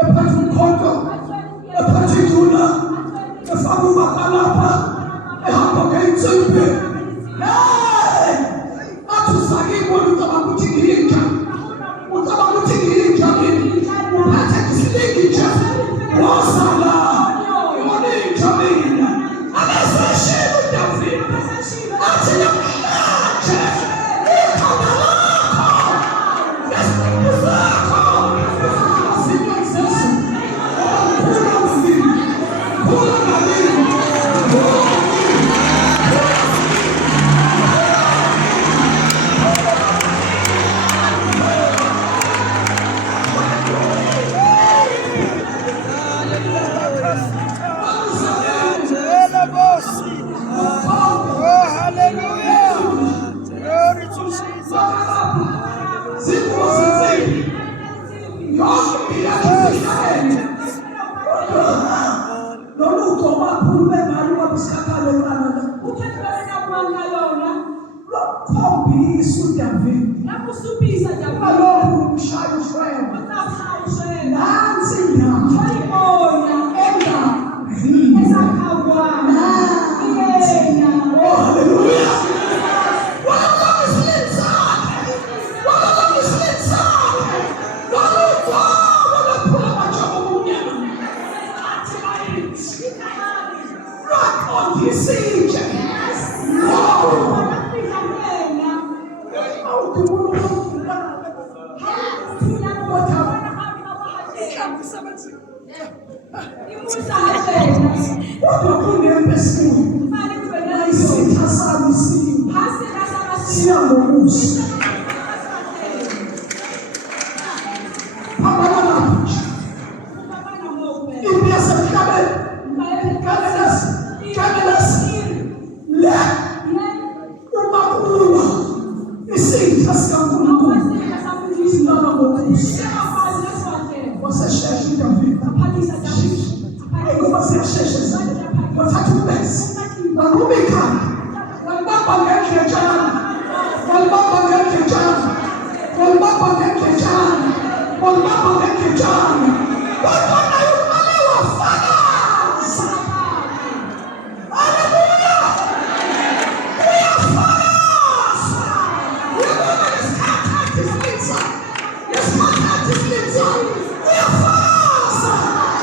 Ephethe umkhonto. Ephethe induna. Efaka umakalapha. Ehamba ngey'nsimbi. Hey! Athi usakibona ucabanga ukuthi ngiyinja. Ucabanga ukuthi ngiyinja mina. Uphethe isilingi nje. Wosala. Yona inja mina. Akasashila uDavida. Athi namhlanje ikhanda lakho. Ngeziqu zakho. Zinyozisa. Khula ngakini. Khula ngakini. Lolu ugoma khulu bengayo babusikakalo kana kusupisa Walokhu umshaya ushwele. Nansi indawo Oh, hallelujah. Walokhu isilinzakhe. Walokhu isilinzakhe. Walokhu walaphula amajoko omnyama. Athi bayithi. Lwaqondisitshe. Kodwa kunempesikuyo. Isitha sami siyangomusa. Phambana lapho nje. Impi yasemhlabeni. Kanelesi. Le. Uma kuwa. Isitha sikaNkulunkulu. Sinala ngomusa. Waseshesha uDavida. Ngoba siyashesha sana. Wathatha ubesi. Wakuba ikhanda. Walibamba ngendletshana. Walibamba ngendletshana. Walibamba ngendletshana. Walibamba ngendletshana. Kodwa naye umane wafakaza. Haleluya. Uyafakaza. Uyabona lesikhathi silinzayo. Lesikhathi silinzayo. Uyafakaza.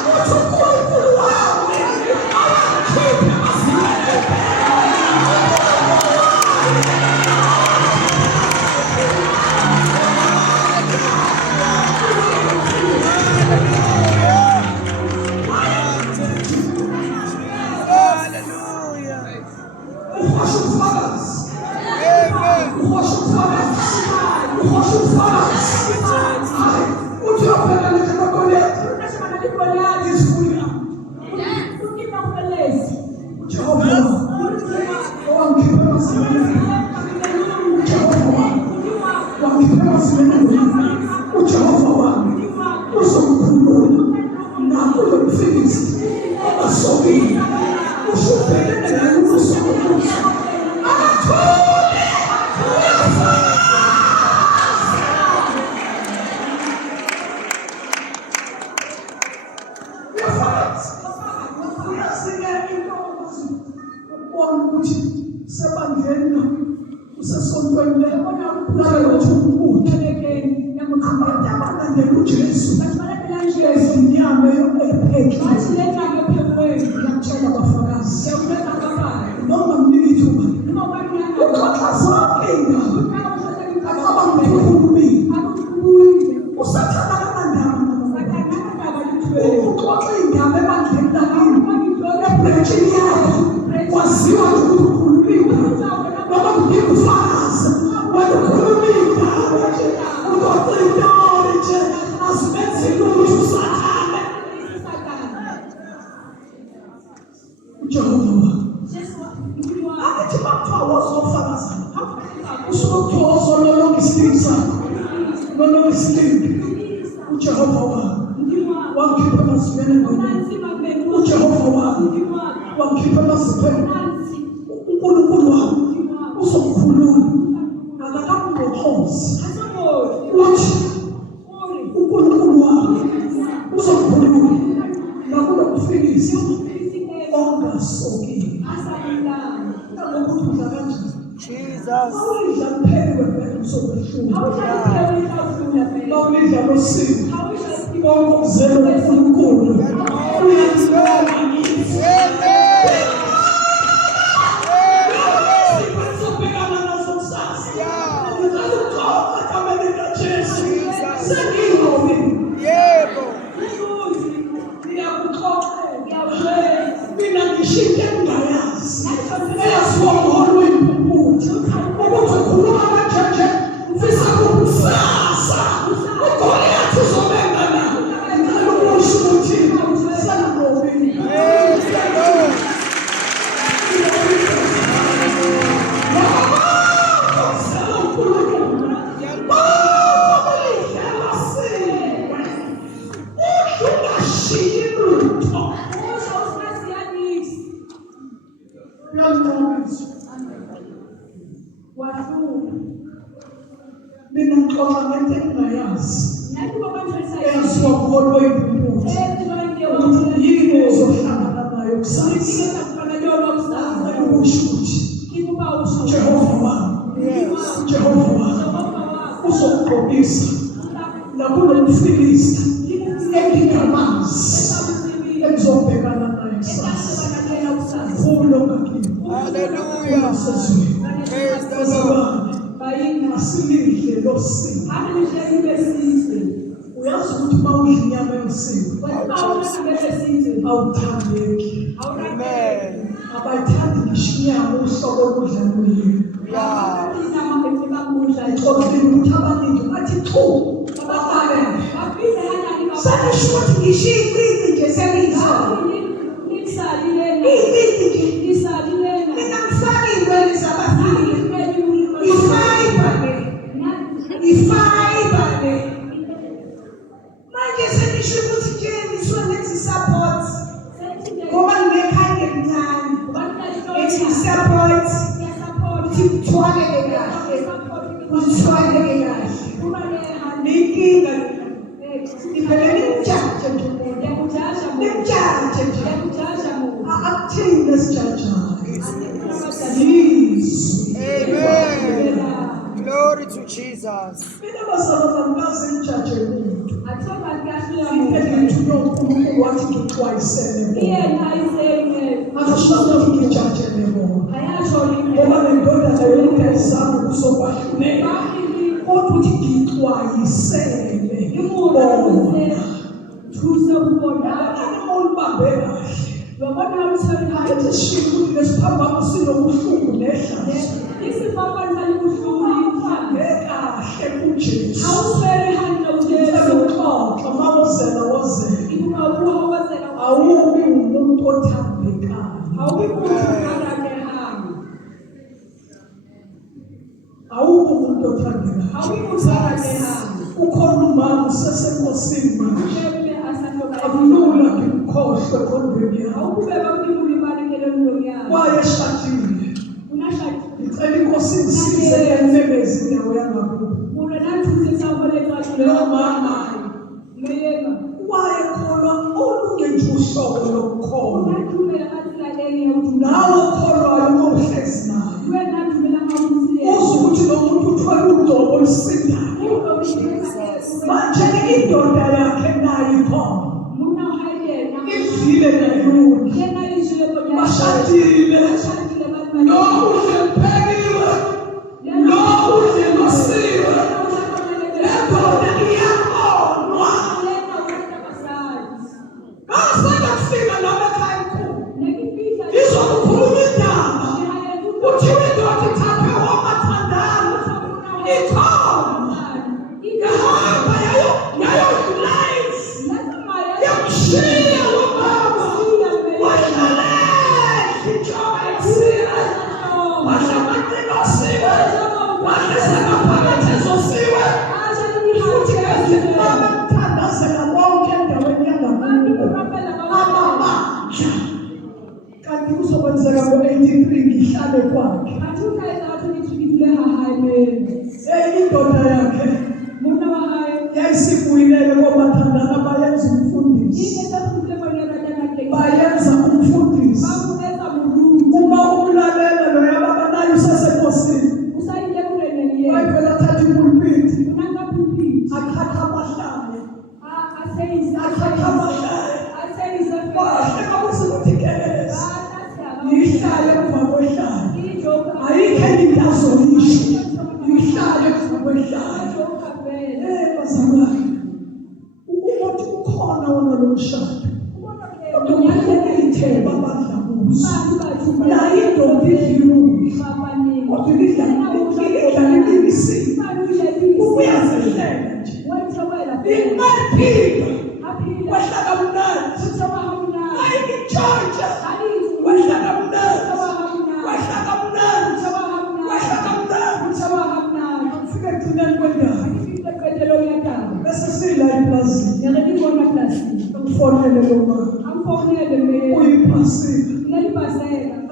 Uthi uNkulunkulu wami awakhiphe amasibele. Uhosha ubufakazi. Uhosha ubufakazi. Uhosha ubufakazi. Hayi, uthi uyabheka nje noGoliathi. Isifuya. Jehova wangikhipha emasimini. Jehova wangikhipha emasimini. uJehova wami uzomkhulula nakulo mfilizi ongasokile. Ushubhekene naye ubuso bobuso. Akathole. Uyafakaza into ukubona ukuthi sebangena usesontweni lelo ukuthi abantu abanandela uJesu ezinyama ephethwe ngiyakutshela abafakazi noma mnike ithuba uxoxa zonke iy'ndaba akaba mkhulumile usathana kanandaba uxoxa iy'ndaba ebandleni lakini ebretshini yakho kwaziwa ukuthi ukhulumile noma mnike ufakazi wena ukhulumile uxoxa iy'ndaba nje azimenzile ukuthi usathane uJehova akithi bakuthiwa wozofakaza usuke kuthiwa wozololonga isibindi sakho lolonga isibindi uJehova wami wangikhipha emazimeni engqondweni uJehova wami wangikhipha emazimeni uNkulunkulu wami uzomkhulula akakamngokhozi uthi uNkulunkulu wami uzomkhulula nakulo mfilizi ongasokile ngokuthi udla kanjani Jesus. awudla kuphekwe vele usokweshula awudla losiko konke okuzele uNkulunkulu uyazibona ngithi sizobhekana nazo kusasa ngicela ukuxoxa egameni likaJesu sengiyingobi Yebo. mina ngishintshe engingayazi eyaziwa ngolwimi ukuthi ukhuluma kajeje mfisa ukusasa uGoliathi uzobengana ngicela ukusho ukuthi sengobi Praise the Lord. Mina ngixoxa ngento engingayazi. Nathi bokwenzisa Eyaziwa ngolo impumputhe. Ukuthi yini ozohlangana nayo kusasa. Ukusho ukuthi Jehova wami, Jehova wami uzokugqokisa nakulo mfilisti engingamazi engizobhekana naye kusasa. Kulo ngakini. Hallelujah. Praise the Lord. Asilidle lo siko. Uyazi ukuthi uma udla inyama yosiko awuthandeki. Amen. Abayithandi ngisho inyama uhlobo lokudla luyini. Yeah. Ngixoxile ukuthi abaningi bathi chu ababale. Sangisho ukuthi ngisho iy'qindi nje sengiyizwa. Mina ngifaka iy'nwele zabafile. Ifiber le. Manje sengisho ukuthi nje ngisho nethi support. Ngoba nginekhaya elincane. Ethi support. Kuthwaleke kahle. Kuthwaleke kahle. Inkinga ivele nimjaje nje umuntu. Nimjaje nje. Akuthini lesijajayo. Yizwi. Amen. Glory to Jesus. Mina bazalwane ngikaze ngijaje umuntu. Ngiphethe ngithunywe uNkulunkulu wathi ngixwayisele bona. Akasho ukuthi ngijajele bona. Ngoba le ndodana yomuntu ayizange ukuzokwahlulela. Kodwa uthi ngixwayisele bona. Ulibambe kahle. Ethi shinga ukuthi lesiphambano sinobuhlungu nehlazo. Kahle kuJesu. Uxoxa mawozela wozela. Awubi umuntu othandekayo. Awubi umuntu othandekayo. Ukhona umama usesenkosini manje. Akulula ngimkhohlwe eqondweni yakho. Wayeshadile. Ngicela inkosi ingisize ememeze indawo yangakubo. Lo mama wayekholwa olunye nje uhlobo lokukholwa. Nawe okholwayo uma uhlezi naye. Uzwe ukuthi lo muntu uthwele ugcobo olusindayo. Manje indoda yakhe nayo ikhona. Idlile nayuni. Bashadile. Lo udlephekiwe. Lo udlemasiwe. Lendoda iyakhonwa. Ngasanda kufika lapha ekhaya kukhulu. Izokukhuluma indaba. Kuthiwa indoda ithathwe omathandana. Ikhona. Yahamba yayodlive. Yamshiya ubaba. Wahlala injoka yasiwe. Wahlabathela osiwe. Wahleseka phakathi ezosiwe. Futhi ngezimama kuthandazela bonke endaweni yangakubo. Amamandla. Kanti kuzokwenzeka ngo-83 ngihlale kwakhe. Indoda yakhe yayisibuyilele komathandana bayenza umfundisi. Bayenza umfundisi. Uma umlalela lo yababa nayo usesenkosini. Wayevela athatha impulpiti. Akhatha amahlale. Akhatha amahlale. Wahleka ukuthi kelelesi. Yihlale emva kwehlale. Ayikho enye into azoyisho. Yihlale emva kwehlale. Bazalwane. Ukuthi ukhona wona lo mshado. Kodwa ithemba abadla kuzo. La indoda idliwe. Kodwa idla libisi. Uyazihlela nje. Imaphinda. Wahlala mnandi. Ayingijoja. Wahlala mnandi. Wahlala mnandi. Wahlala mnandi. Kufika ekugcineni kwendaba. Bese sila eplazini. Ngifonele lo mama. Uyiphasile.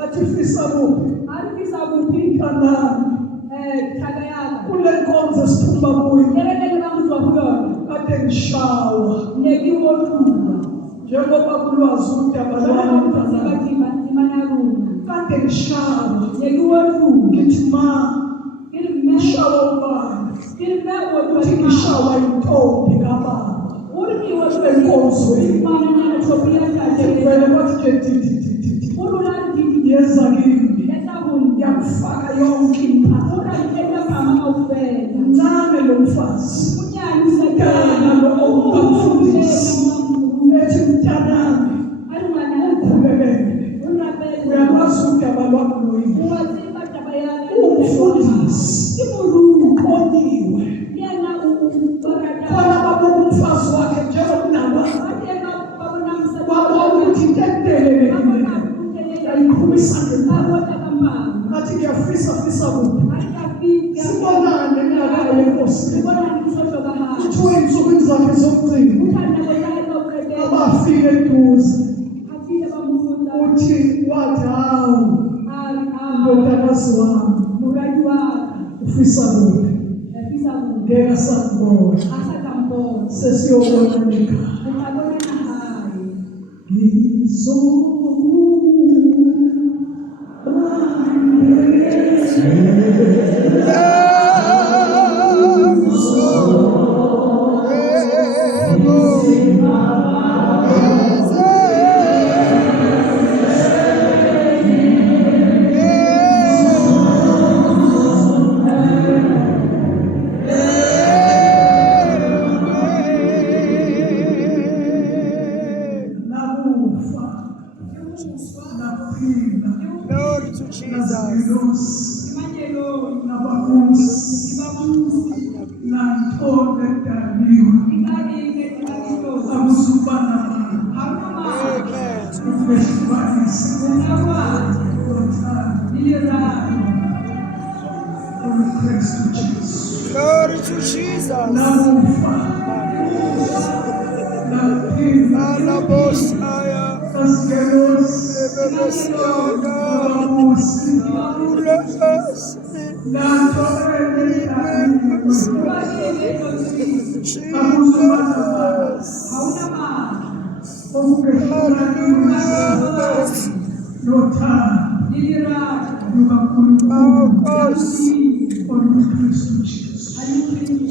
Athi fisa kuphi? Kanani. thaka yakho. Kule nkonzo esiphuma kuyo. Lekelele bangizwa kuyona. Kade ngishawa. Nekiwothuka. Njengoba kulwazi udaba lwami mntwana. Kade ngishawa. Nekiwothuka. Ngithi ma. Ilme. Ngishawa ubani. Ilme Uthi ngishawa intombi kababa. Uri Kule nkonzo yini. mana na chopia Vele tata. bathi ke titi. Urula didi. Yeza kimi. Lesabuni. Yakufaka yonke impahla. Ura ndenda kama awufela. Mncane lo mfazi. Unyani Mntana lo ongamfundisi. Ethi mntanami. Ukhulekele. Uyakwazi udaba lwakho loyini. Umfundisi. Ukhoniwe. Khona baba umfazi wakhe njengokunaba. Wabona ukuthi ntentelele kimi. Yayikhulisa ngemali. Athi ngiyafisa kuphi. Sibonane ngakaye enkosini. Kuthiwe ey'nsukwini zakhe zokugcina. Abafike eduze. Uthi wathi hawu ndodakazi wami ufisa kuphi. Ngeke sakubona. Sesiyobona ekhaya. Glory to Jesus. Glory to Jesus. Alabosaya.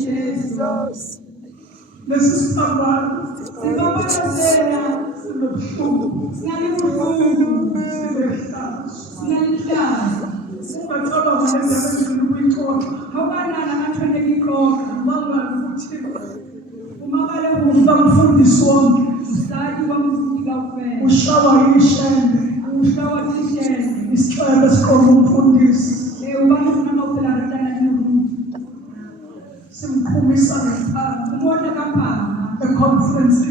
Jesus. This is about umfundisi wonke ushawa ishende isicelo esikhona umfundisi simkhumisa econference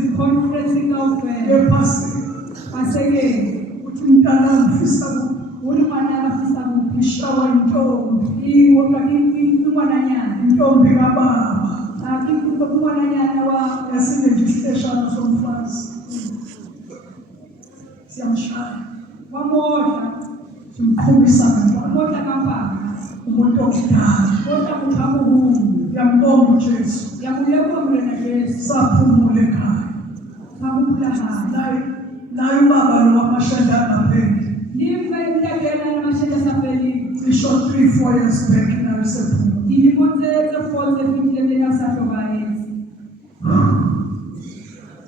yepaseke uthi mntana ngifisa ishawa intombi kababa esine nje isihleshana somfazi siyamshaya simkhumisa umuntu okudala ngiyambonga uJesu saphumula ekhaya naye ubaba lo wamashada angapheli cisho 3-4 years back naye sephumula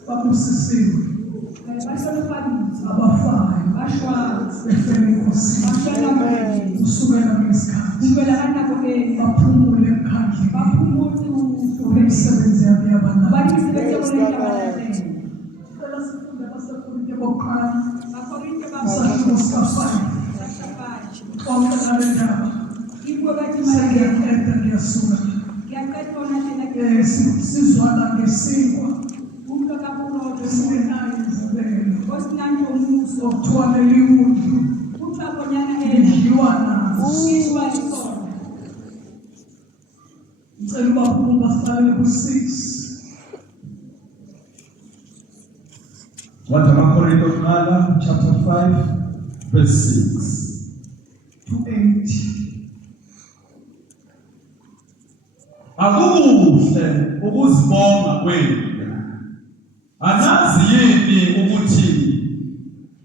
babusisiwe abafayo befele inkosini kusukela ngesikhathi baphumule emkhandleni umsebenzi yabo yabantu cela sifunde abasekorinte bokuqala isahluko sika-5 konke ngale ndaba sengiyaqeda ngiyasuka sizwana ngesinkwa esingenayo imvubelo okuthwalela iwundlu idliwa nazo ngicela ubabungu bahlale ku-6 Watamakorindo kuqala chapter 5 verse 6 to 8 akukuhle ukuzibonga kwenu. Anazi yini ukuthi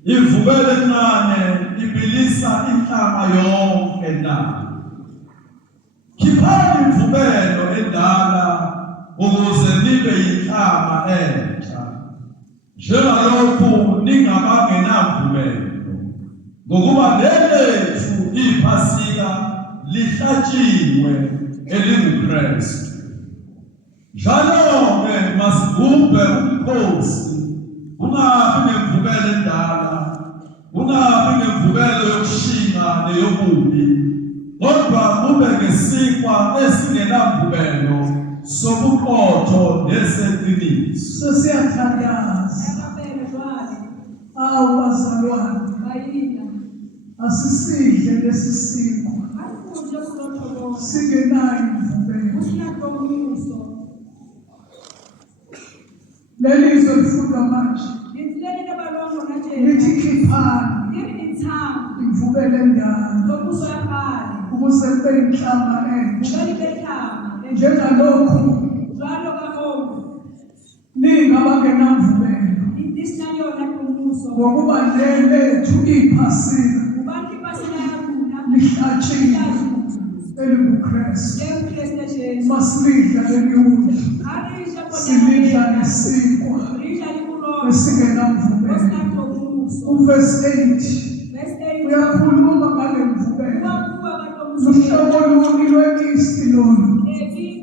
imvubelo encane ibilisa inhlama yonke na? Khiphani imvubelo endala ukuze nibe yinhlama entsha, njengalokhu ningabangenamvubelo, ngokuba lethu iPhasika lihlatshiwe elinguKristu. Njalo-ke masibumbe umkhosi, ungabi nemvubelo endala, ungabi nemvubelo yokushinga neyobubi, kodwa kube ngesikwa esingenamvubelo sobuqotho neseqiniso. Sesiyathandaza. Awu bazalwane, asisidle lesi sinkwa singenayo imvubelo. Lelizwe lifundwa manje lithi khiphani imvubelo endala ukuze kube yinhlama entsha, njengalokhu ningabangenamvubelo, ngokuba lethu iPhasika lihlatshiwe elinguKristu. Masilidla leliwudla, silidla nesinkwa esingenamvubelo. Uverse 8 uyakhuluma ngale mvubelo. Luhlobo luni lwekisti lolu,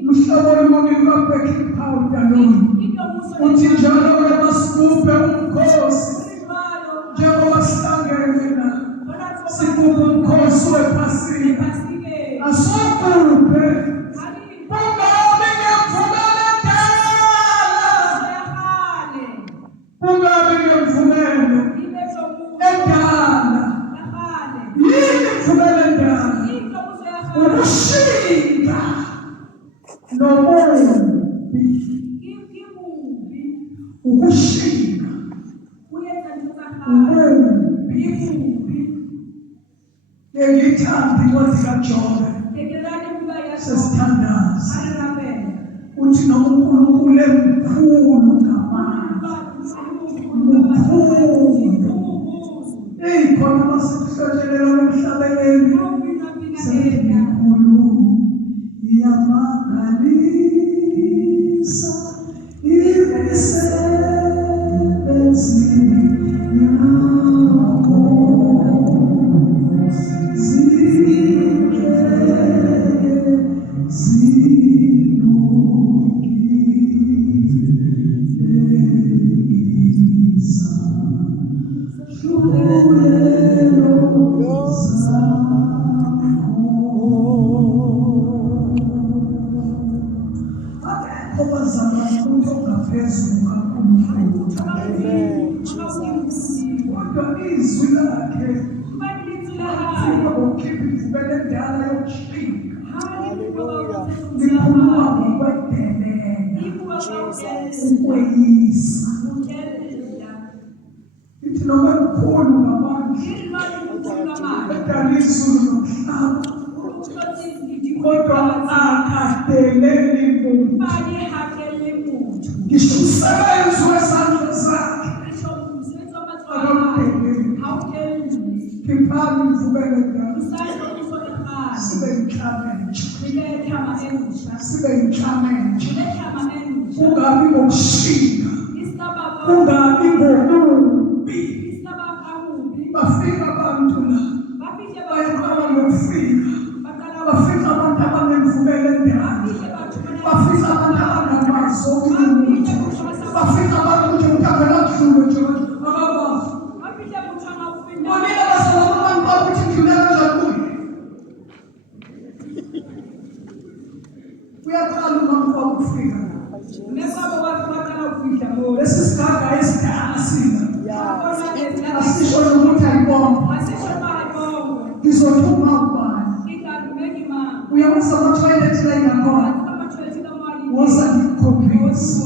luhlobo luni lwa-baking powder lolu. Uthi njalo masibumbe umkhosi, njengoba sihlangene la, sibumbe umkhosi wePhasika. Asubumbe kungabi ngemvubelo endala, kungabi ngemvubelo endala. Yini imvubelo endala? Ukushinga nomubi, ukushinga umubi. Ngiyithanda incwadi kaJobe, sesithandaza uthi noma uNkulunkulu emkhulu ngamandla, mkhulu. Khona masikuhlotshelela lomhlabeleli sethi mkhulu, iyamangalisa imisebenzi yakho, zinhle zilungisa izwi lakhe ukhipha imvubelo endala yokushinga, likhuluma ngokwedelela, ukweyisa. Ithi noma mkhulu ngamandla edala izulu nomhlaba, kodwa akadeleli muntu. Ngisho umsebenzi wezandla zakhe akamdeleli. Khiphani imvubelo endala, sibe yinhlama entsha, sibe yinhlama entsha. Kungabi ngokushinga, kungabi ngobubi. Bafika abantu la, bayaqala ngokufika, bafika abantu abanemvubelo endala, bafika abantu abanamazwi omuntu, bafika abantu nje ukavela kudlule nje abakwazi. Bonile basalama abantu bakuthi kudlule kanjani kuye. Uyaqala umuntu wakufika lesi sigaba esidala sina, asisho nokuthi ayibonga, ngizothuma ubani. Uyabuza ama-toilet la ingakhona, woza ngikukhombisa.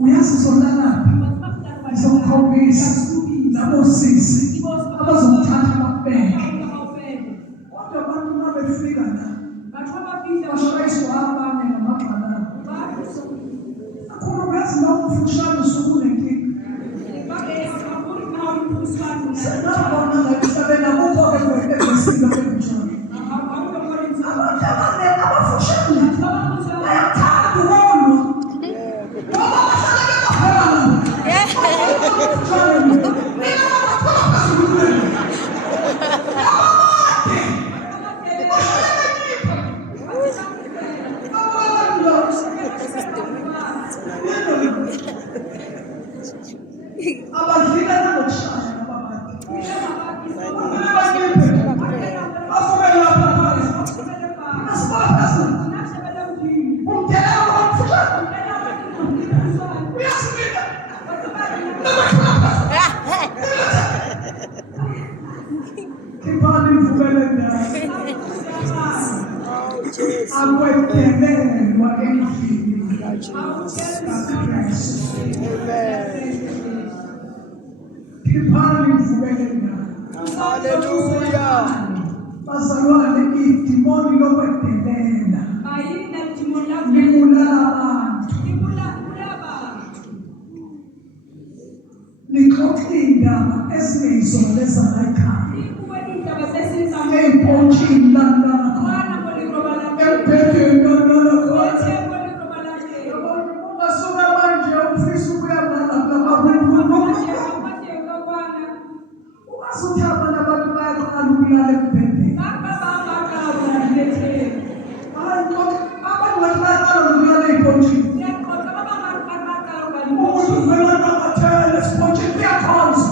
Uyazi zonalaphi, ngizokukhombisa nabosisi abazomthatha bakubeke. Kodwa abantu uma befika la, bashayiswa abanye ngamagxa Iphani ivukele ndaba. Oh, Jesus. Akwedelelwa endlini Jesus. Amen. Iphani ivukele ndaba. Hallelujah. Bazalwane, idimoni lokwedelela libulala abantu. Lixoxa indaba ezingeyizona ezala ekhaya. Ey'pontshini lana khona. Embhedeni lana khona. Ungasuka manje ufisa ukuya ungasuthi abanye abantu bayaqala ukulala embhedeni. Hayi, abantu bathi bayaqala nokulala ey'pontshini. Umuntu uvela namathele esipontshini kuyakhonza.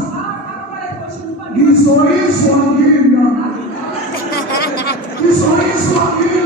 Ngizoyizwa ngina. Ngizoyizwa ngina.